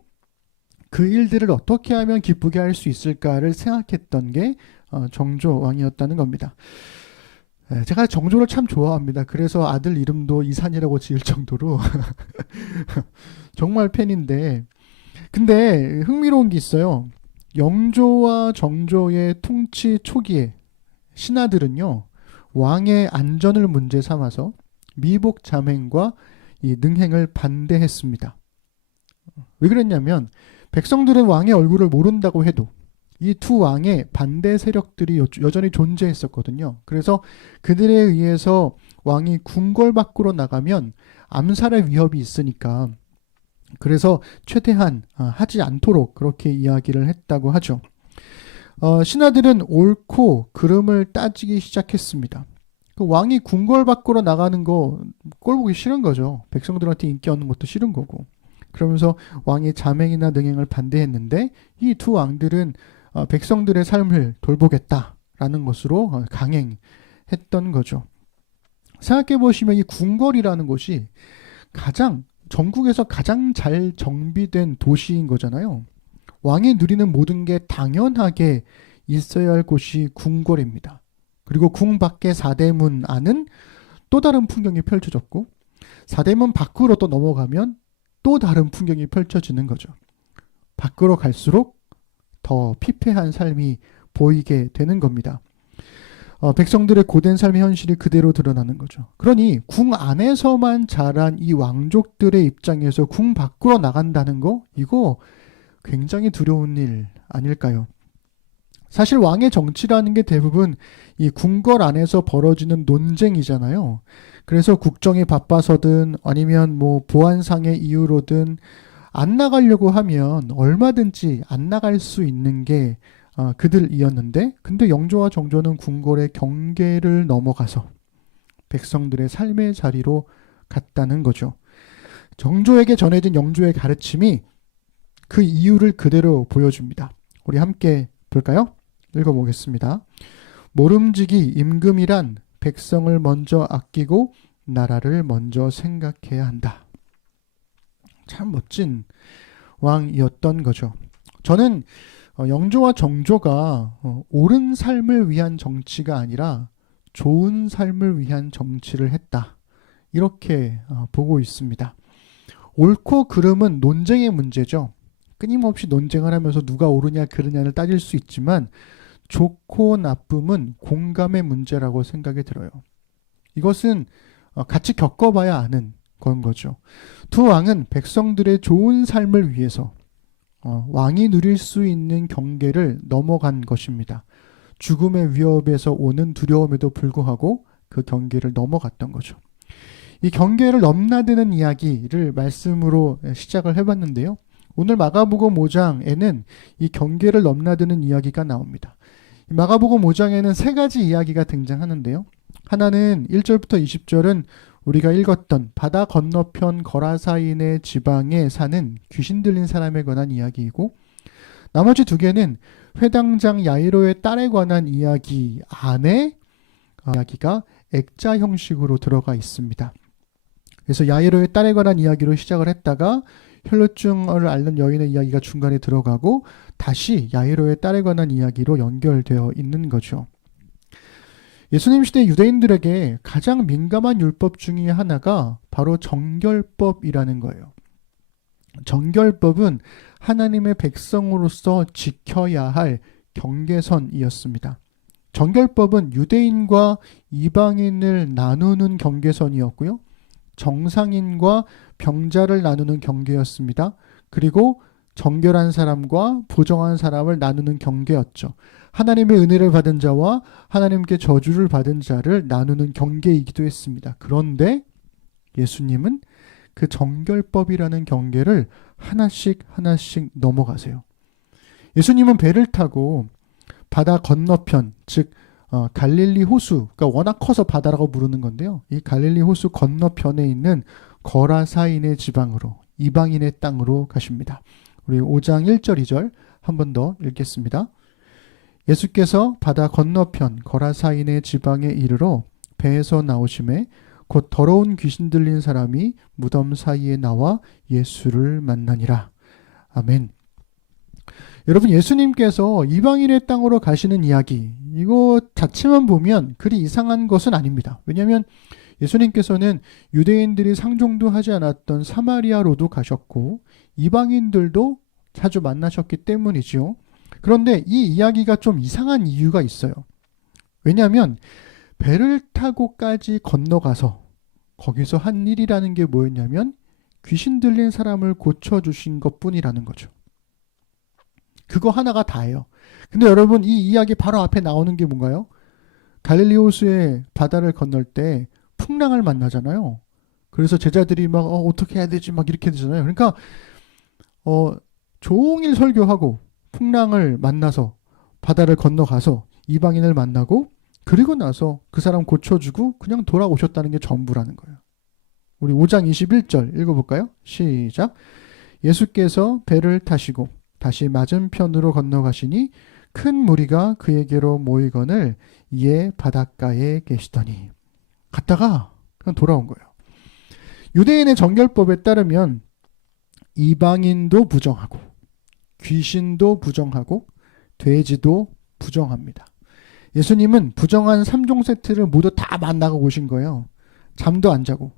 그 일들을 어떻게 하면 기쁘게 할 수 있을까를 생각했던 게 정조 왕이었다는 겁니다. 제가 정조를 참 좋아합니다. 그래서 아들 이름도 이산이라고 지을 정도로 정말 팬인데, 근데 흥미로운 게 있어요. 영조와 정조의 통치 초기에 신하들은요, 왕의 안전을 문제 삼아서 미복 잠행과 이 능행을 반대했습니다. 왜 그랬냐면 백성들은 왕의 얼굴을 모른다고 해도 이 두 왕의 반대 세력들이 여전히 존재했었거든요. 그래서 그들에 의해서 왕이 궁궐 밖으로 나가면 암살의 위협이 있으니까, 그래서 최대한 하지 않도록 그렇게 이야기를 했다고 하죠. 신하들은 옳고 그름을 따지기 시작했습니다. 그 왕이 궁궐 밖으로 나가는 거 꼴 보기 싫은 거죠. 백성들한테 인기 얻는 것도 싫은 거고. 그러면서 왕이 잠행이나 능행을 반대했는데 이 두 왕들은 백성들의 삶을 돌보겠다라는 것으로 강행했던 거죠. 생각해 보시면 이 궁궐이라는 곳이 전국에서 가장 잘 정비된 도시인 거잖아요. 왕이 누리는 모든 게 당연하게 있어야 할 곳이 궁궐입니다. 그리고 궁 밖의 사대문 안은 또 다른 풍경이 펼쳐졌고, 사대문 밖으로 또 넘어가면 또 다른 풍경이 펼쳐지는 거죠. 밖으로 갈수록 더 피폐한 삶이 보이게 되는 겁니다. 백성들의 고된 삶의 현실이 그대로 드러나는 거죠. 그러니 궁 안에서만 자란 이 왕족들의 입장에서 궁 밖으로 나간다는 거, 이거 굉장히 두려운 일 아닐까요? 사실 왕의 정치라는 게 대부분 이 궁궐 안에서 벌어지는 논쟁이잖아요. 그래서 국정이 바빠서든 아니면 뭐 보안상의 이유로든 안 나가려고 하면 얼마든지 안 나갈 수 있는 게 그들이었는데, 근데 영조와 정조는 궁궐의 경계를 넘어가서 백성들의 삶의 자리로 갔다는 거죠. 정조에게 전해진 영조의 가르침이 그 이유를 그대로 보여줍니다. 우리 함께 볼까요? 읽어보겠습니다. 모름지기 임금이란 백성을 먼저 아끼고 나라를 먼저 생각해야 한다. 참 멋진 왕이었던 거죠. 저는 영조와 정조가 옳은 삶을 위한 정치가 아니라 좋은 삶을 위한 정치를 했다, 이렇게 보고 있습니다. 옳고 그름은 논쟁의 문제죠. 끊임없이 논쟁을 하면서 누가 옳으냐 그르냐를 따질 수 있지만, 좋고 나쁨은 공감의 문제라고 생각이 들어요. 이것은 같이 겪어봐야 아는 건 거죠. 두 왕은 백성들의 좋은 삶을 위해서 왕이 누릴 수 있는 경계를 넘어간 것입니다. 죽음의 위협에서 오는 두려움에도 불구하고 그 경계를 넘어갔던 거죠. 이 경계를 넘나드는 이야기를 말씀으로 시작을 해봤는데요. 오늘 마가복음 5장에는 이 경계를 넘나드는 이야기가 나옵니다. 마가복음 5장에는 세 가지 이야기가 등장하는데요. 하나는 1절부터 20절은 우리가 읽었던 바다 건너편 거라사인의 지방에 사는 귀신 들린 사람에 관한 이야기이고, 나머지 두 개는 회당장 야이로의 딸에 관한 이야기 안에 이야기가 액자 형식으로 들어가 있습니다. 그래서 야이로의 딸에 관한 이야기로 시작을 했다가 혈루증을 앓는 여인의 이야기가 중간에 들어가고 다시 야이로의 딸에 관한 이야기로 연결되어 있는 거죠. 예수님 시대 유대인들에게 가장 민감한 율법 중에 하나가 바로 정결법이라는 거예요. 정결법은 하나님의 백성으로서 지켜야 할 경계선이었습니다. 정결법은 유대인과 이방인을 나누는 경계선이었고요. 정상인과 병자를 나누는 경계였습니다. 그리고 정결한 사람과 부정한 사람을 나누는 경계였죠. 하나님의 은혜를 받은 자와 하나님께 저주를 받은 자를 나누는 경계이기도 했습니다. 그런데 예수님은 그 정결법이라는 경계를 하나씩 넘어가세요. 예수님은 배를 타고 바다 건너편, 즉 갈릴리 호수, 그러니까 워낙 커서 바다라고 부르는 건데요. 이 갈릴리 호수 건너편에 있는 거라사인의 지방으로, 이방인의 땅으로 가십니다. 우리 5장 1절 2절 한 번 더 읽겠습니다. 예수께서 바다 건너편 거라사인의 지방에 이르러 배에서 나오심에 곧 더러운 귀신 들린 사람이 무덤 사이에 나와 예수를 만나니라. 아멘. 여러분, 예수님께서 이방인의 땅으로 가시는 이야기, 이거 자체만 보면 그리 이상한 것은 아닙니다. 왜냐하면 예수님께서는 유대인들이 상종도 하지 않았던 사마리아로도 가셨고 이방인들도 자주 만나셨기 때문이지요. 그런데 이 이야기가 좀 이상한 이유가 있어요. 왜냐하면 배를 타고까지 건너가서 거기서 한 일이라는 게 뭐였냐면 귀신 들린 사람을 고쳐주신 것뿐이라는 거죠. 그거 하나가 다예요. 근데 여러분, 이 이야기 바로 앞에 나오는 게 뭔가요? 갈릴리 호수의 바다를 건널 때 풍랑을 만나잖아요. 그래서 제자들이 막 어떻게 해야 되지 막 이렇게 되잖아요. 그러니까 종일 설교하고 풍랑을 만나서 바다를 건너가서 이방인을 만나고 그리고 나서 그 사람 고쳐주고 그냥 돌아오셨다는 게 전부라는 거예요. 우리 5장 21절 읽어볼까요? 시작. 예수께서 배를 타시고 다시 맞은편으로 건너가시니 큰 무리가 그에게로 모이거늘 이에 바닷가에 계시더니. 갔다가 그냥 돌아온 거예요. 유대인의 정결법에 따르면 이방인도 부정하고 귀신도 부정하고 돼지도 부정합니다. 예수님은 부정한 3종 세트를 모두 다 만나고 오신 거예요. 잠도 안 자고.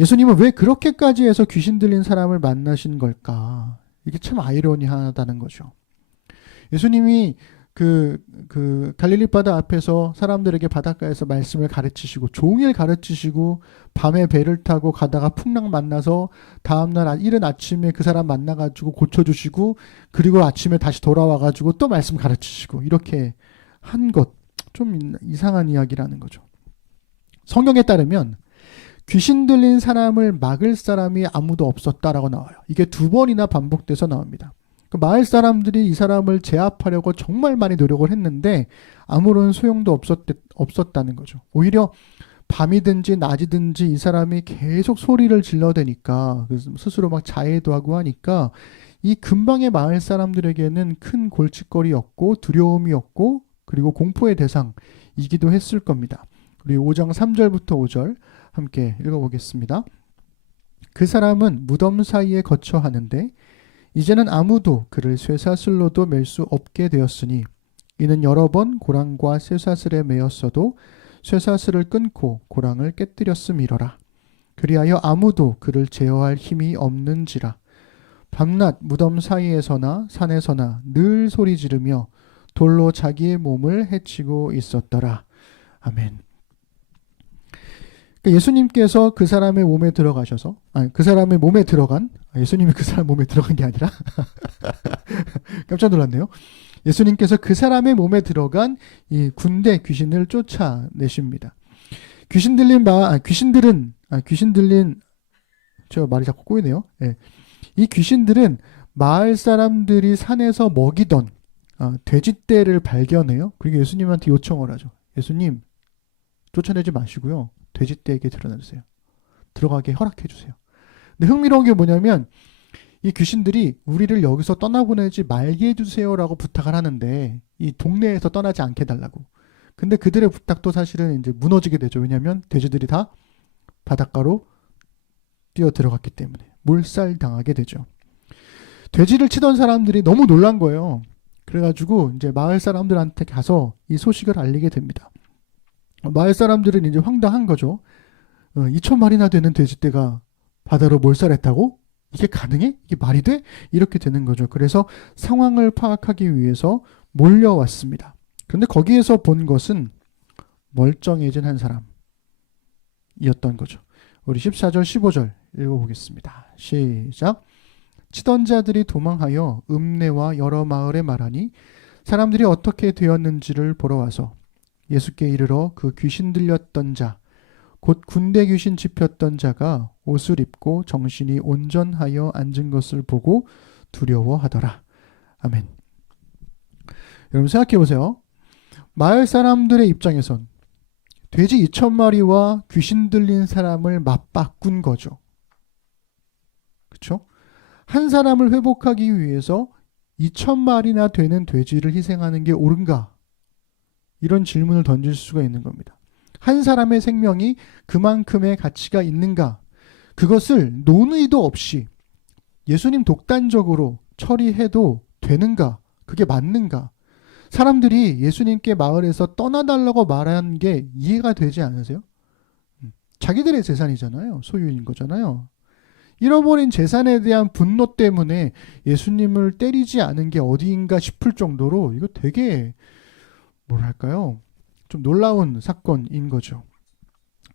예수님은 왜 그렇게까지 해서 귀신 들린 사람을 만나신 걸까? 이게 참 아이러니하다는 거죠. 예수님이 그 갈릴리 바다 앞에서 사람들에게 바닷가에서 말씀을 가르치시고 종일 가르치시고 밤에 배를 타고 가다가 풍랑 만나서 다음날 이른 아침에 그 사람 만나가지고 고쳐주시고 그리고 아침에 다시 돌아와가지고 또 말씀 가르치시고 이렇게 한 것, 좀 이상한 이야기라는 거죠. 성경에 따르면 귀신 들린 사람을 막을 사람이 아무도 없었다라고 나와요. 이게 2번이나 반복돼서 나옵니다. 그 마을 사람들이 이 사람을 제압하려고 정말 많이 노력을 했는데 아무런 소용도 없었다는 거죠. 오히려 밤이든지 낮이든지 이 사람이 계속 소리를 질러대니까 스스로 막 자해도 하고 하니까 이 근방의 마을 사람들에게는 큰 골칫거리였고 두려움이었고 그리고 공포의 대상이기도 했을 겁니다. 우리 5장 3절부터 5절 함께 읽어보겠습니다. 그 사람은 무덤 사이에 거처 하는데 이제는 아무도 그를 쇠사슬로도 맬 수 없게 되었으니 이는 여러 번 고랑과 쇠사슬에 매였어도 쇠사슬을 끊고 고랑을 깨뜨렸음이러라. 그리하여 아무도 그를 제어할 힘이 없는지라. 밤낮 무덤 사이에서나 산에서나 늘 소리 지르며 돌로 자기의 몸을 해치고 있었더라. 아멘. 예수님께서 그 사람의 몸에 들어가셔서, 그 사람의 몸에 들어간, 예수님이 그 사람 몸에 들어간 게 아니라 깜짝 놀랐네요. 예수님께서 그 사람의 몸에 들어간 이 군대 귀신을 쫓아내십니다. 귀신 들린 저 말이 자꾸 꼬이네요. 예. 이 귀신들은 마을 사람들이 산에서 먹이던 돼지떼를 발견해요. 그리고 예수님한테 요청을 하죠. 예수님, 쫓아내지 마시고요. 돼지떼에게 드러나주세요. 들어가게 허락해 주세요. 근데 흥미로운 게 뭐냐면 이 귀신들이 우리를 여기서 떠나보내지 말게 해주세요라고 부탁을 하는데 이 동네에서 떠나지 않게 해달라고. 근데 그들의 부탁도 사실은 이제 무너지게 되죠. 왜냐하면 돼지들이 다 바닷가로 뛰어 들어갔기 때문에 몰살당하게 되죠. 돼지를 치던 사람들이 너무 놀란 거예요. 그래가지고 이제 마을 사람들한테 가서 이 소식을 알리게 됩니다. 마을 사람들은 이제 황당한 거죠. 2,000마리나 되는 돼지떼가 바다로 몰살했다고? 이게 가능해? 이게 말이 돼? 이렇게 되는 거죠. 그래서 상황을 파악하기 위해서 몰려왔습니다. 그런데 거기에서 본 것은 멀쩡해진 한 사람이었던 거죠. 우리 14절, 15절 읽어보겠습니다. 시작. 치던 자들이 도망하여 읍내와 여러 마을에 말하니 사람들이 어떻게 되었는지를 보러 와서 예수께 이르러 그 귀신 들렸던 자, 곧 군대 귀신 짚혔던 자가 옷을 입고 정신이 온전하여 앉은 것을 보고 두려워하더라. 아멘. 여러분 생각해 보세요. 마을 사람들의 입장에선 돼지 2,000마리와 귀신 들린 사람을 맞바꾼 거죠. 그렇죠? 한 사람을 회복하기 위해서 2,000마리나 되는 돼지를 희생하는 게 옳은가? 이런 질문을 던질 수가 있는 겁니다. 한 사람의 생명이 그만큼의 가치가 있는가? 그것을 논의도 없이 예수님 독단적으로 처리해도 되는가? 그게 맞는가? 사람들이 예수님께 마을에서 떠나달라고 말한 게 이해가 되지 않으세요? 자기들의 재산이잖아요. 소유인 거잖아요. 잃어버린 재산에 대한 분노 때문에 예수님을 때리지 않은 게 어디인가 싶을 정도로 이거 되게 뭐랄까요? 좀 놀라운 사건인 거죠.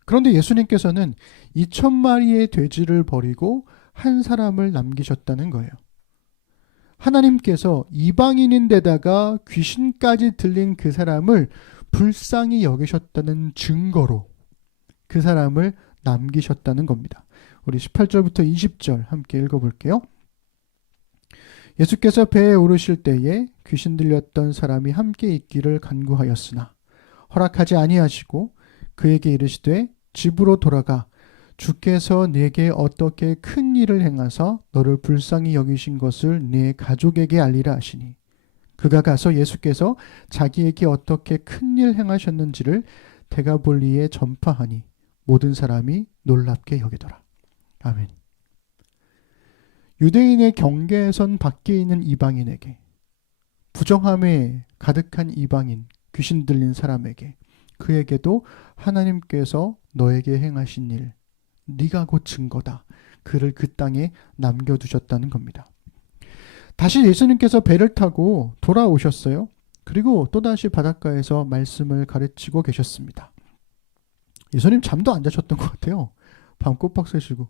그런데 예수님께서는 2,000마리의 돼지를 버리고 한 사람을 남기셨다는 거예요. 하나님께서 이방인인데다가 귀신까지 들린 그 사람을 불쌍히 여기셨다는 증거로 그 사람을 남기셨다는 겁니다. 우리 18절부터 20절 함께 읽어볼게요. 예수께서 배에 오르실 때에 귀신 들렸던 사람이 함께 있기를 간구하였으나 허락하지 아니하시고 그에게 이르시되 집으로 돌아가 주께서 네게 어떻게 큰 일을 행하사 너를 불쌍히 여기신 것을 네 가족에게 알리라 하시니 그가 가서 예수께서 자기에게 어떻게 큰 일 행하셨는지를 데가볼리에 전파하니 모든 사람이 놀랍게 여기더라. 아멘. 유대인의 경계선 밖에 있는 이방인에게, 부정함에 가득한 이방인, 귀신 들린 사람에게, 그에게도 하나님께서 너에게 행하신 일, 네가 곧 증거다. 그를 그 땅에 남겨두셨다는 겁니다. 다시 예수님께서 배를 타고 돌아오셨어요. 그리고 또다시 바닷가에서 말씀을 가르치고 계셨습니다. 예수님 잠도 안 자셨던 것 같아요. 밤 꼬박 새시고.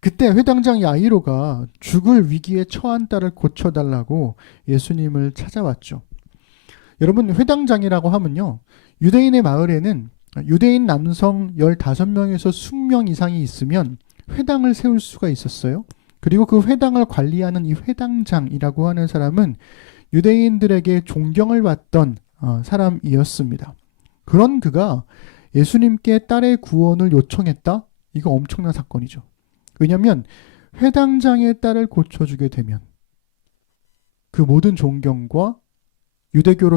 그때 회당장 야이로가 죽을 위기에 처한 딸을 고쳐달라고 예수님을 찾아왔죠. 여러분, 회당장이라고 하면요, 유대인의 마을에는 유대인 남성 15명에서 20명 이상이 있으면 회당을 세울 수가 있었어요. 그리고 그 회당을 관리하는 이 회당장이라고 하는 사람은 유대인들에게 존경을 받던 사람이었습니다. 그런 그가 예수님께 딸의 구원을 요청했다? 이거 엄청난 사건이죠. 왜냐하면 회당장의 딸을 고쳐주게 되면 그 모든 존경과 유대교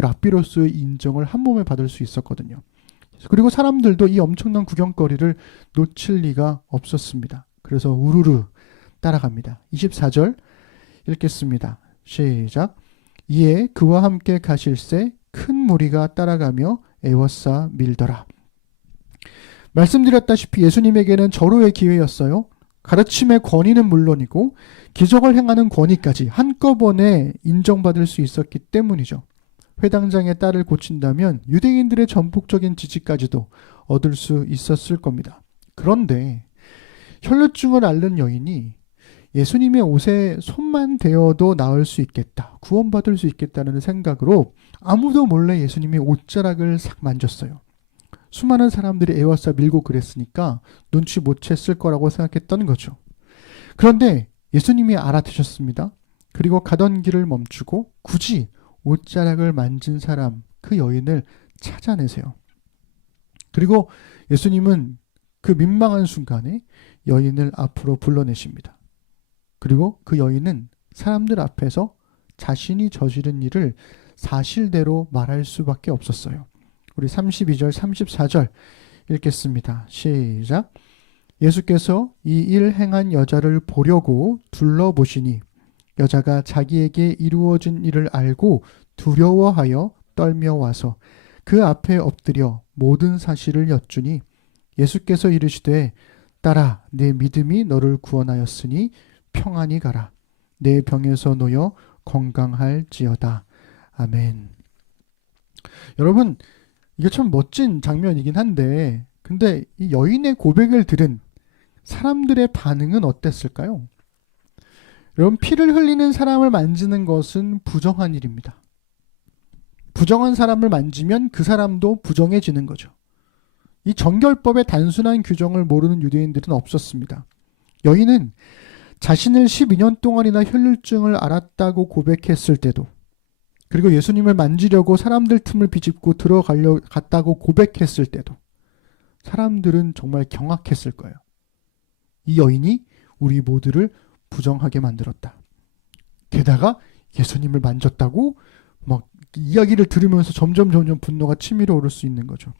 랍비로서의 인정을 한 몸에 받을 수 있었거든요. 그리고 사람들도 이 엄청난 구경거리를 놓칠 리가 없었습니다. 그래서 우르르 따라갑니다. 24절 읽겠습니다. 시작. 이에 그와 함께 가실새 큰 무리가 따라가며 애워싸 밀더라. 말씀드렸다시피 예수님에게는 절호의 기회였어요. 가르침의 권위는 물론이고 기적을 행하는 권위까지 한꺼번에 인정받을 수 있었기 때문이죠. 회당장의 딸을 고친다면 유대인들의 전폭적인 지지까지도 얻을 수 있었을 겁니다. 그런데 혈루증을 앓는 여인이 예수님의 옷에 손만 대어도 나을 수 있겠다, 구원받을 수 있겠다는 생각으로 아무도 몰래 예수님의 옷자락을 싹 만졌어요. 수많은 사람들이 에워싸 밀고 그랬으니까 눈치 못 챘을 거라고 생각했던 거죠. 그런데 예수님이 알아채셨습니다. 그리고 가던 길을 멈추고 굳이 옷자락을 만진 사람, 그 여인을 찾아내세요. 그리고 예수님은 그 민망한 순간에 여인을 앞으로 불러내십니다. 그리고 그 여인은 사람들 앞에서 자신이 저지른 일을 사실대로 말할 수밖에 없었어요. 우리 32절, 34절 읽겠습니다. 시작. 예수께서 이 일 행한 여자를 보려고 둘러보시니 여자가 자기에게 이루어진 일을 알고 두려워하여 떨며 와서 그 앞에 엎드려 모든 사실을 여쭈니 예수께서 이르시되 딸아, 내 믿음이 너를 구원하였으니 평안히 가라. 내 병에서 놓여 건강할지어다. 아멘. 여러분, 이게 참 멋진 장면이긴 한데, 근데 이 여인의 고백을 들은 사람들의 반응은 어땠을까요? 여러분, 피를 흘리는 사람을 만지는 것은 부정한 일입니다. 부정한 사람을 만지면 그 사람도 부정해지는 거죠. 이 정결법의 단순한 규정을 모르는 유대인들은 없었습니다. 여인은 자신을 12년 동안이나 혈루증을 앓았다고 고백했을 때도, 그리고 예수님을 만지려고 사람들 틈을 비집고 들어가려 갔다고 고백했을 때도 사람들은 정말 경악했을 거예요. 이 여인이 우리 모두를 부정하게 만들었다. 게다가 예수님을 만졌다고 막 이야기를 들으면서 점점 분노가 치밀어 오를 수 있는 거죠.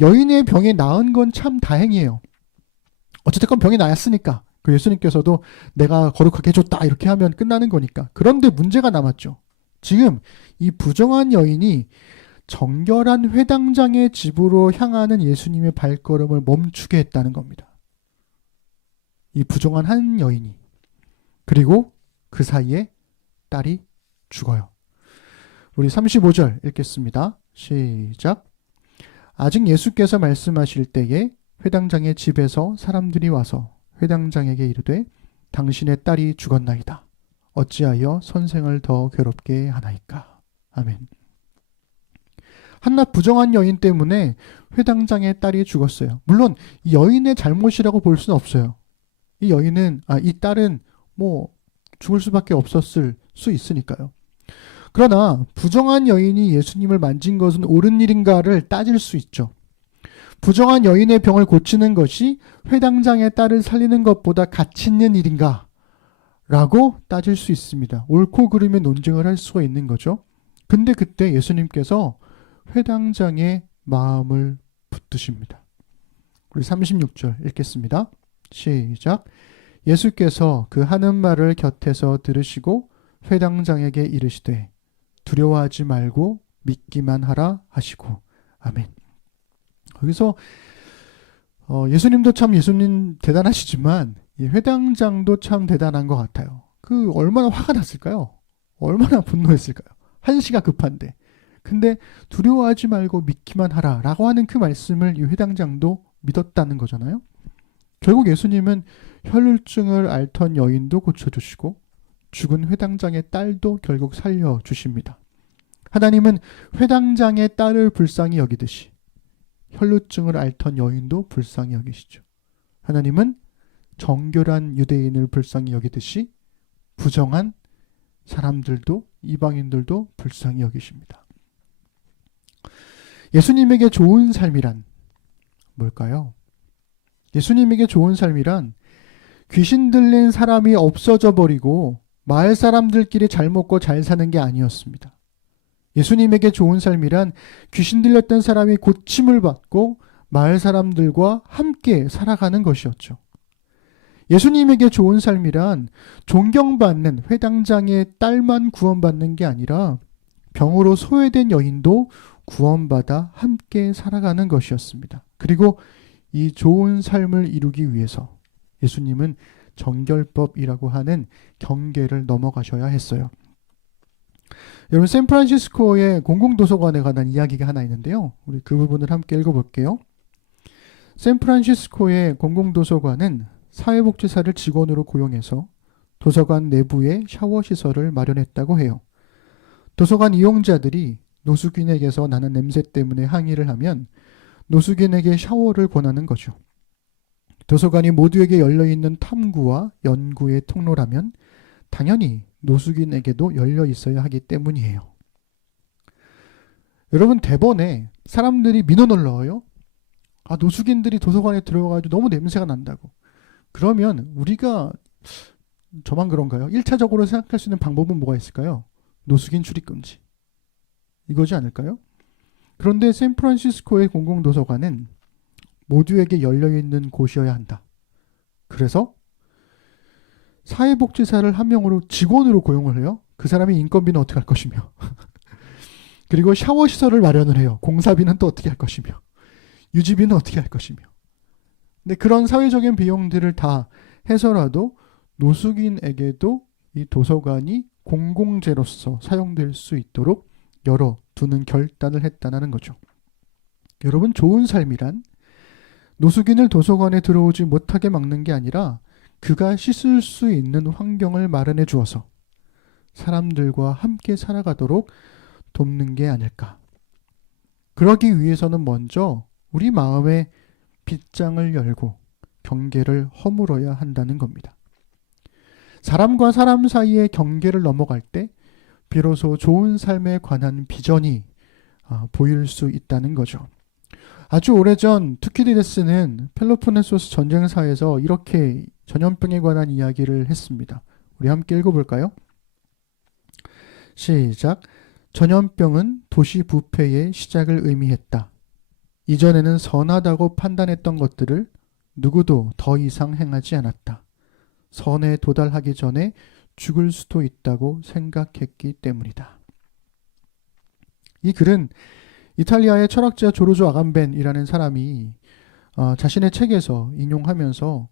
여인의 병이 나은 건 참 다행이에요. 어쨌든 병이 나았으니까 그 예수님께서도 내가 거룩하게 해줬다 이렇게 하면 끝나는 거니까. 그런데 문제가 남았죠. 지금 이 부정한 여인이 정결한 회당장의 집으로 향하는 예수님의 발걸음을 멈추게 했다는 겁니다. 이 부정한 한 여인이. 그리고 그 사이에 딸이 죽어요. 우리 35절 읽겠습니다. 시작. 아직 예수께서 말씀하실 때에 회당장의 집에서 사람들이 와서 회당장에게 이르되 당신의 딸이 죽었나이다. 어찌하여 선생을 더 괴롭게 하나이까. 아멘. 한낱 부정한 여인 때문에 회당장의 딸이 죽었어요. 물론 이 여인의 잘못이라고 볼 수는 없어요. 이 딸은 죽을 수밖에 없었을 수 있으니까요. 그러나 부정한 여인이 예수님을 만진 것은 옳은 일인가를 따질 수 있죠. 부정한 여인의 병을 고치는 것이 회당장의 딸을 살리는 것보다 가치 있는 일인가? 라고 따질 수 있습니다. 옳고 그름의 논쟁을 할 수가 있는 거죠. 근데 그때 예수님께서 회당장의 마음을 붙드십니다. 우리 36절 읽겠습니다. 시작. 예수께서 그 하는 말을 곁에서 들으시고 회당장에게 이르시되 두려워하지 말고 믿기만 하라 하시고. 아멘. 거기서 예수님도 참 예수님 대단하시지만 이 회당장도 참 대단한 것 같아요. 그 얼마나 화가 났을까요? 얼마나 분노했을까요? 한시가 급한데. 근데 두려워하지 말고 믿기만 하라 라고 하는 그 말씀을 이 회당장도 믿었다는 거잖아요. 결국 예수님은 혈루증을 앓던 여인도 고쳐주시고 죽은 회당장의 딸도 결국 살려주십니다. 하나님은 회당장의 딸을 불쌍히 여기듯이 혈루증을 앓던 여인도 불쌍히 여기시죠. 하나님은 정결한 유대인을 불쌍히 여기듯이 부정한 사람들도 이방인들도 불쌍히 여기십니다. 예수님에게 좋은 삶이란 뭘까요? 예수님에게 좋은 삶이란 귀신 들린 사람이 없어져 버리고 마을 사람들끼리 잘 먹고 잘 사는 게 아니었습니다. 예수님에게 좋은 삶이란 귀신 들렸던 사람이 고침을 받고 마을 사람들과 함께 살아가는 것이었죠. 예수님에게 좋은 삶이란 존경받는 회당장의 딸만 구원받는 게 아니라 병으로 소외된 여인도 구원받아 함께 살아가는 것이었습니다. 그리고 이 좋은 삶을 이루기 위해서 예수님은 정결법이라고 하는 경계를 넘어가셔야 했어요. 여러분, 샌프란시스코의 공공도서관에 관한 이야기가 하나 있는데요. 우리 그 부분을 함께 읽어볼게요. 샌프란시스코의 공공도서관은 사회복지사를 직원으로 고용해서 도서관 내부에 샤워 시설을 마련했다고 해요. 도서관 이용자들이 노숙인에게서 나는 냄새 때문에 항의를 하면 노숙인에게 샤워를 권하는 거죠. 도서관이 모두에게 열려있는 탐구와 연구의 통로라면 당연히 노숙인에게도 열려 있어야 하기 때문이에요. 여러분, 대번에 사람들이 민원을 넣어요. 노숙인들이 도서관에 들어가가지고 너무 냄새가 난다고. 그러면 우리가 저만 그런가요? 1차적으로 생각할 수 있는 방법은 뭐가 있을까요? 노숙인 출입금지. 이거지 않을까요? 그런데 샌프란시스코의 공공도서관은 모두에게 열려있는 곳이어야 한다. 그래서 사회복지사를 한 명으로 직원으로 고용을 해요. 그 사람이 인건비는 어떻게 할 것이며 그리고 샤워 시설을 마련을 해요. 공사비는 또 어떻게 할 것이며 유지비는 어떻게 할 것이며. 근데 그런 사회적인 비용들을 다 해서라도 노숙인에게도 이 도서관이 공공재로서 사용될 수 있도록 열어두는 결단을 했다는 거죠. 여러분, 좋은 삶이란 노숙인을 도서관에 들어오지 못하게 막는 게 아니라 그가 씻을 수 있는 환경을 마련해 주어서 사람들과 함께 살아가도록 돕는 게 아닐까. 그러기 위해서는 먼저 우리 마음의 빗장을 열고 경계를 허물어야 한다는 겁니다. 사람과 사람 사이의 경계를 넘어갈 때 비로소 좋은 삶에 관한 비전이 보일 수 있다는 거죠. 아주 오래전 투키디데스는 펠로폰네소스 전쟁사에서 이렇게 전염병에 관한 이야기를 했습니다. 우리 함께 읽어볼까요? 시작. 전염병은 도시 부패의 시작을 의미했다. 이전에는 선하다고 판단했던 것들을 누구도 더 이상 행하지 않았다. 선에 도달하기 전에 죽을 수도 있다고 생각했기 때문이다. 이 글은 이탈리아의 철학자 조르조 아감벤이라는 사람이 자신의 책에서 인용하면서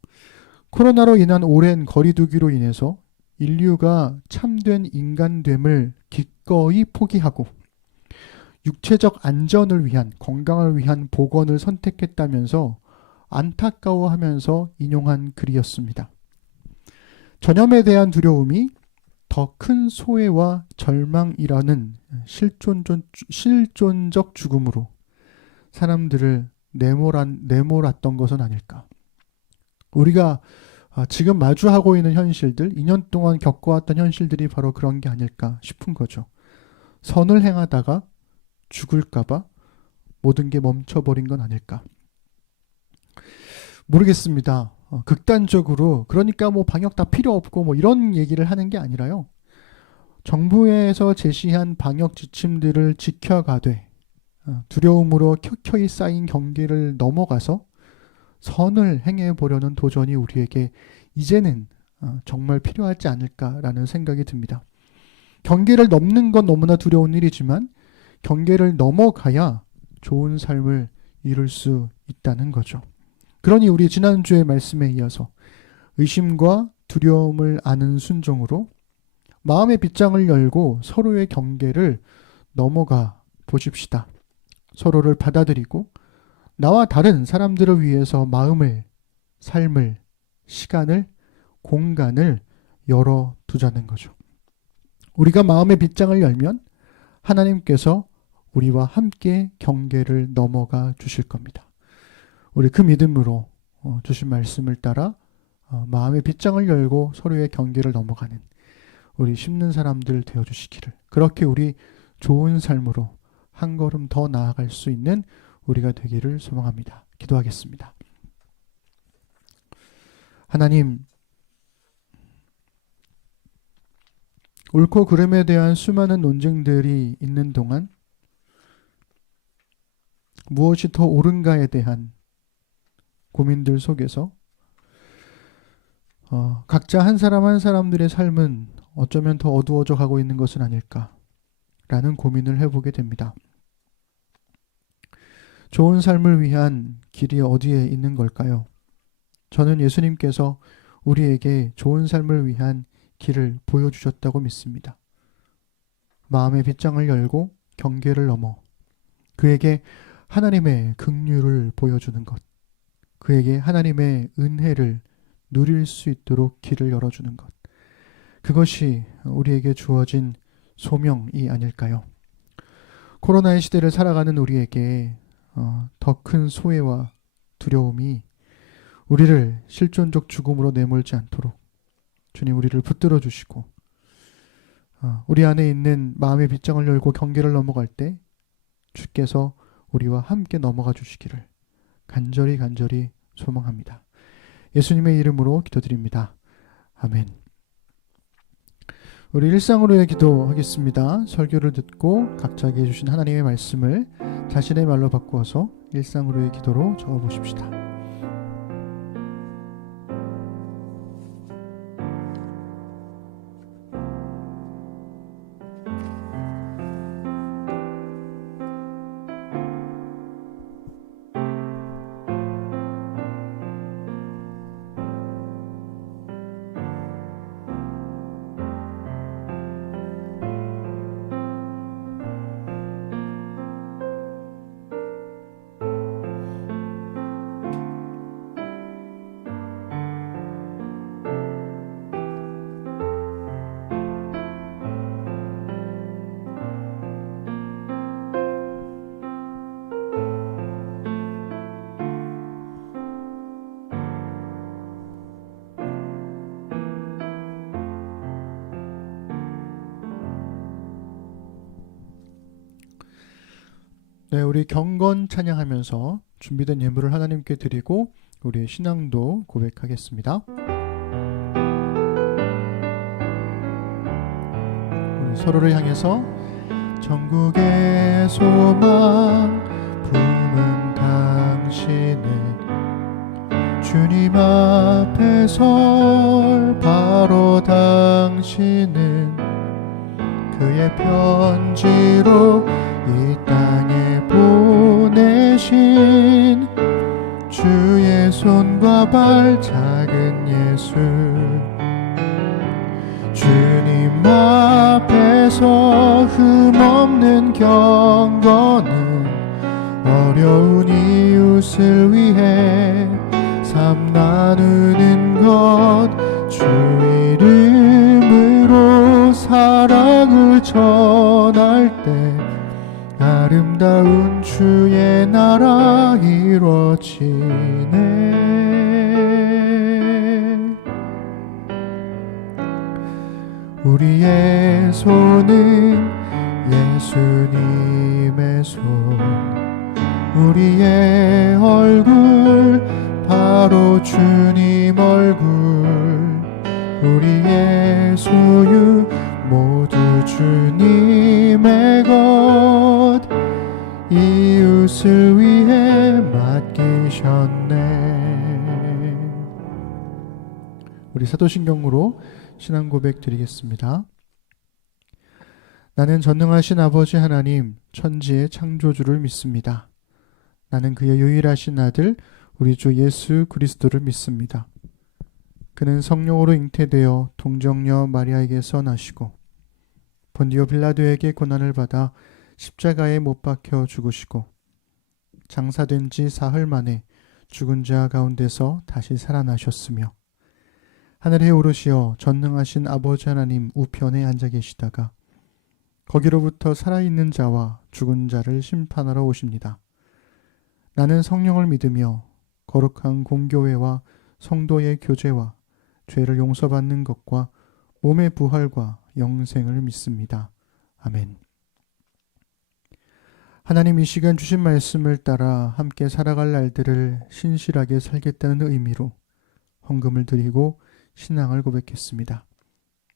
코로나로 인한 오랜 거리두기로 인해서 인류가 참된 인간됨을 기꺼이 포기하고 육체적 안전을 위한, 건강을 위한 복원을 선택했다면서 안타까워하면서 인용한 글이었습니다. 전염에 대한 두려움이 더 큰 소외와 절망이라는 실존적 죽음으로 사람들을 내몰았던 것은 아닐까. 우리가 지금 마주하고 있는 현실들, 2년 동안 겪어왔던 현실들이 바로 그런 게 아닐까 싶은 거죠. 선을 행하다가 죽을까봐 모든 게 멈춰버린 건 아닐까. 모르겠습니다. 극단적으로 그러니까 뭐 방역 다 필요 없고 뭐 이런 얘기를 하는 게 아니라요. 정부에서 제시한 방역 지침들을 지켜가되 두려움으로 켜켜이 쌓인 경계를 넘어가서 선을 행해보려는 도전이 우리에게 이제는 정말 필요하지 않을까라는 생각이 듭니다. 경계를 넘는 건 너무나 두려운 일이지만 경계를 넘어가야 좋은 삶을 이룰 수 있다는 거죠. 그러니 우리 지난주의 말씀에 이어서 의심과 두려움을 아는 순종으로 마음의 빗장을 열고 서로의 경계를 넘어가 보십시다. 서로를 받아들이고 나와 다른 사람들을 위해서 마음을, 삶을, 시간을, 공간을 열어두자는 거죠. 우리가 마음의 빗장을 열면 하나님께서 우리와 함께 경계를 넘어가 주실 겁니다. 우리 그 믿음으로 주신 말씀을 따라 마음의 빗장을 열고 서로의 경계를 넘어가는 우리 심는 사람들 되어주시기를, 그렇게 우리 좋은 삶으로 한 걸음 더 나아갈 수 있는 우리가 되기를 소망합니다. 기도하겠습니다. 하나님, 옳고 그름에 대한 수많은 논쟁들이 있는 동안 무엇이 더 옳은가에 대한 고민들 속에서 각자 한 사람 한 사람들의 삶은 어쩌면 더 어두워져 가고 있는 것은 아닐까라는 고민을 해보게 됩니다. 좋은 삶을 위한 길이 어디에 있는 걸까요? 저는 예수님께서 우리에게 좋은 삶을 위한 길을 보여주셨다고 믿습니다. 마음의 빗장을 열고 경계를 넘어 그에게 하나님의 긍휼을 보여주는 것, 그에게 하나님의 은혜를 누릴 수 있도록 길을 열어주는 것, 그것이 우리에게 주어진 소명이 아닐까요? 코로나의 시대를 살아가는 우리에게 더 큰 소외와 두려움이 우리를 실존적 죽음으로 내몰지 않도록 주님 우리를 붙들어 주시고, 우리 안에 있는 마음의 빗장을 열고 경계를 넘어갈 때 주께서 우리와 함께 넘어가 주시기를 간절히 소망합니다. 예수님의 이름으로 기도드립니다. 아멘. 우리 일상으로의 기도하겠습니다. 설교를 듣고 각자에게 주신 하나님의 말씀을 자신의 말로 바꾸어서 일상으로의 기도로 적어보십시다. 네, 우리 경건 찬양하면서 준비된 예물을 하나님께 드리고 우리의 신앙도 고백하겠습니다. 우리 서로를 향해서 전국의 소망 품은 당신은 주님 앞에 설 바로 당신은 그의 편지로 이 땅에 보내신 주의 손과 발 작은 예수, 주님 앞에서 흠없는 경건은 어려운 이웃을 위해 삶 나누는 것, 주 이름으로 사랑을 전할 때 아름다운 주의 나라 이루어지네. 우리의 손은 예수님의 손, 우리의 얼굴 바로 주님 얼굴, 우리의 소유 모두 주님의 것, 이웃을 위해 맡기셨네. 우리 사도신경으로 신앙 고백 드리겠습니다. 나는 전능하신 아버지 하나님 천지의 창조주를 믿습니다. 나는 그의 유일하신 아들 우리 주 예수 그리스도를 믿습니다. 그는 성령으로 잉태되어 동정녀 마리아에게서 나시고 본디오 빌라도에게 고난을 받아 십자가에 못 박혀 죽으시고 장사된 지 사흘 만에 죽은 자 가운데서 다시 살아나셨으며 하늘에 오르시어 전능하신 아버지 하나님 우편에 앉아 계시다가 거기로부터 살아있는 자와 죽은 자를 심판하러 오십니다. 나는 성령을 믿으며 거룩한 공교회와 성도의 교제와 죄를 용서받는 것과 몸의 부활과 영생을 믿습니다. 아멘. 하나님 이 시간 주신 말씀을 따라 함께 살아갈 날들을 신실하게 살겠다는 의미로 헌금을 드리고 신앙을 고백했습니다.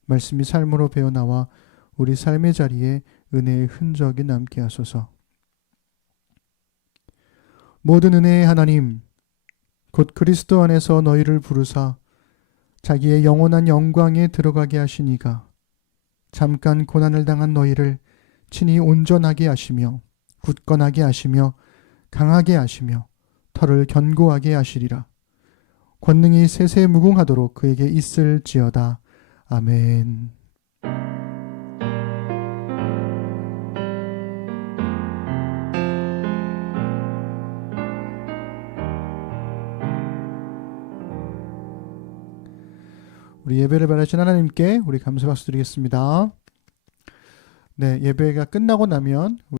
말씀이 삶으로 배어나와 우리 삶의 자리에 은혜의 흔적이 남게 하소서. 모든 은혜의 하나님, 곧 그리스도 안에서 너희를 부르사 자기의 영원한 영광에 들어가게 하시니가 잠깐 고난을 당한 너희를 친히 온전하게 하시며 굳건하게 하시며 강하게 하시며 털을 견고하게 하시리라. 권능이 세세무궁하도록 그에게 있을지어다. 아멘. 우리 예배를 바라신 하나님께 우리 감사 박수 드리겠습니다. 네, 예배가 끝나고 나면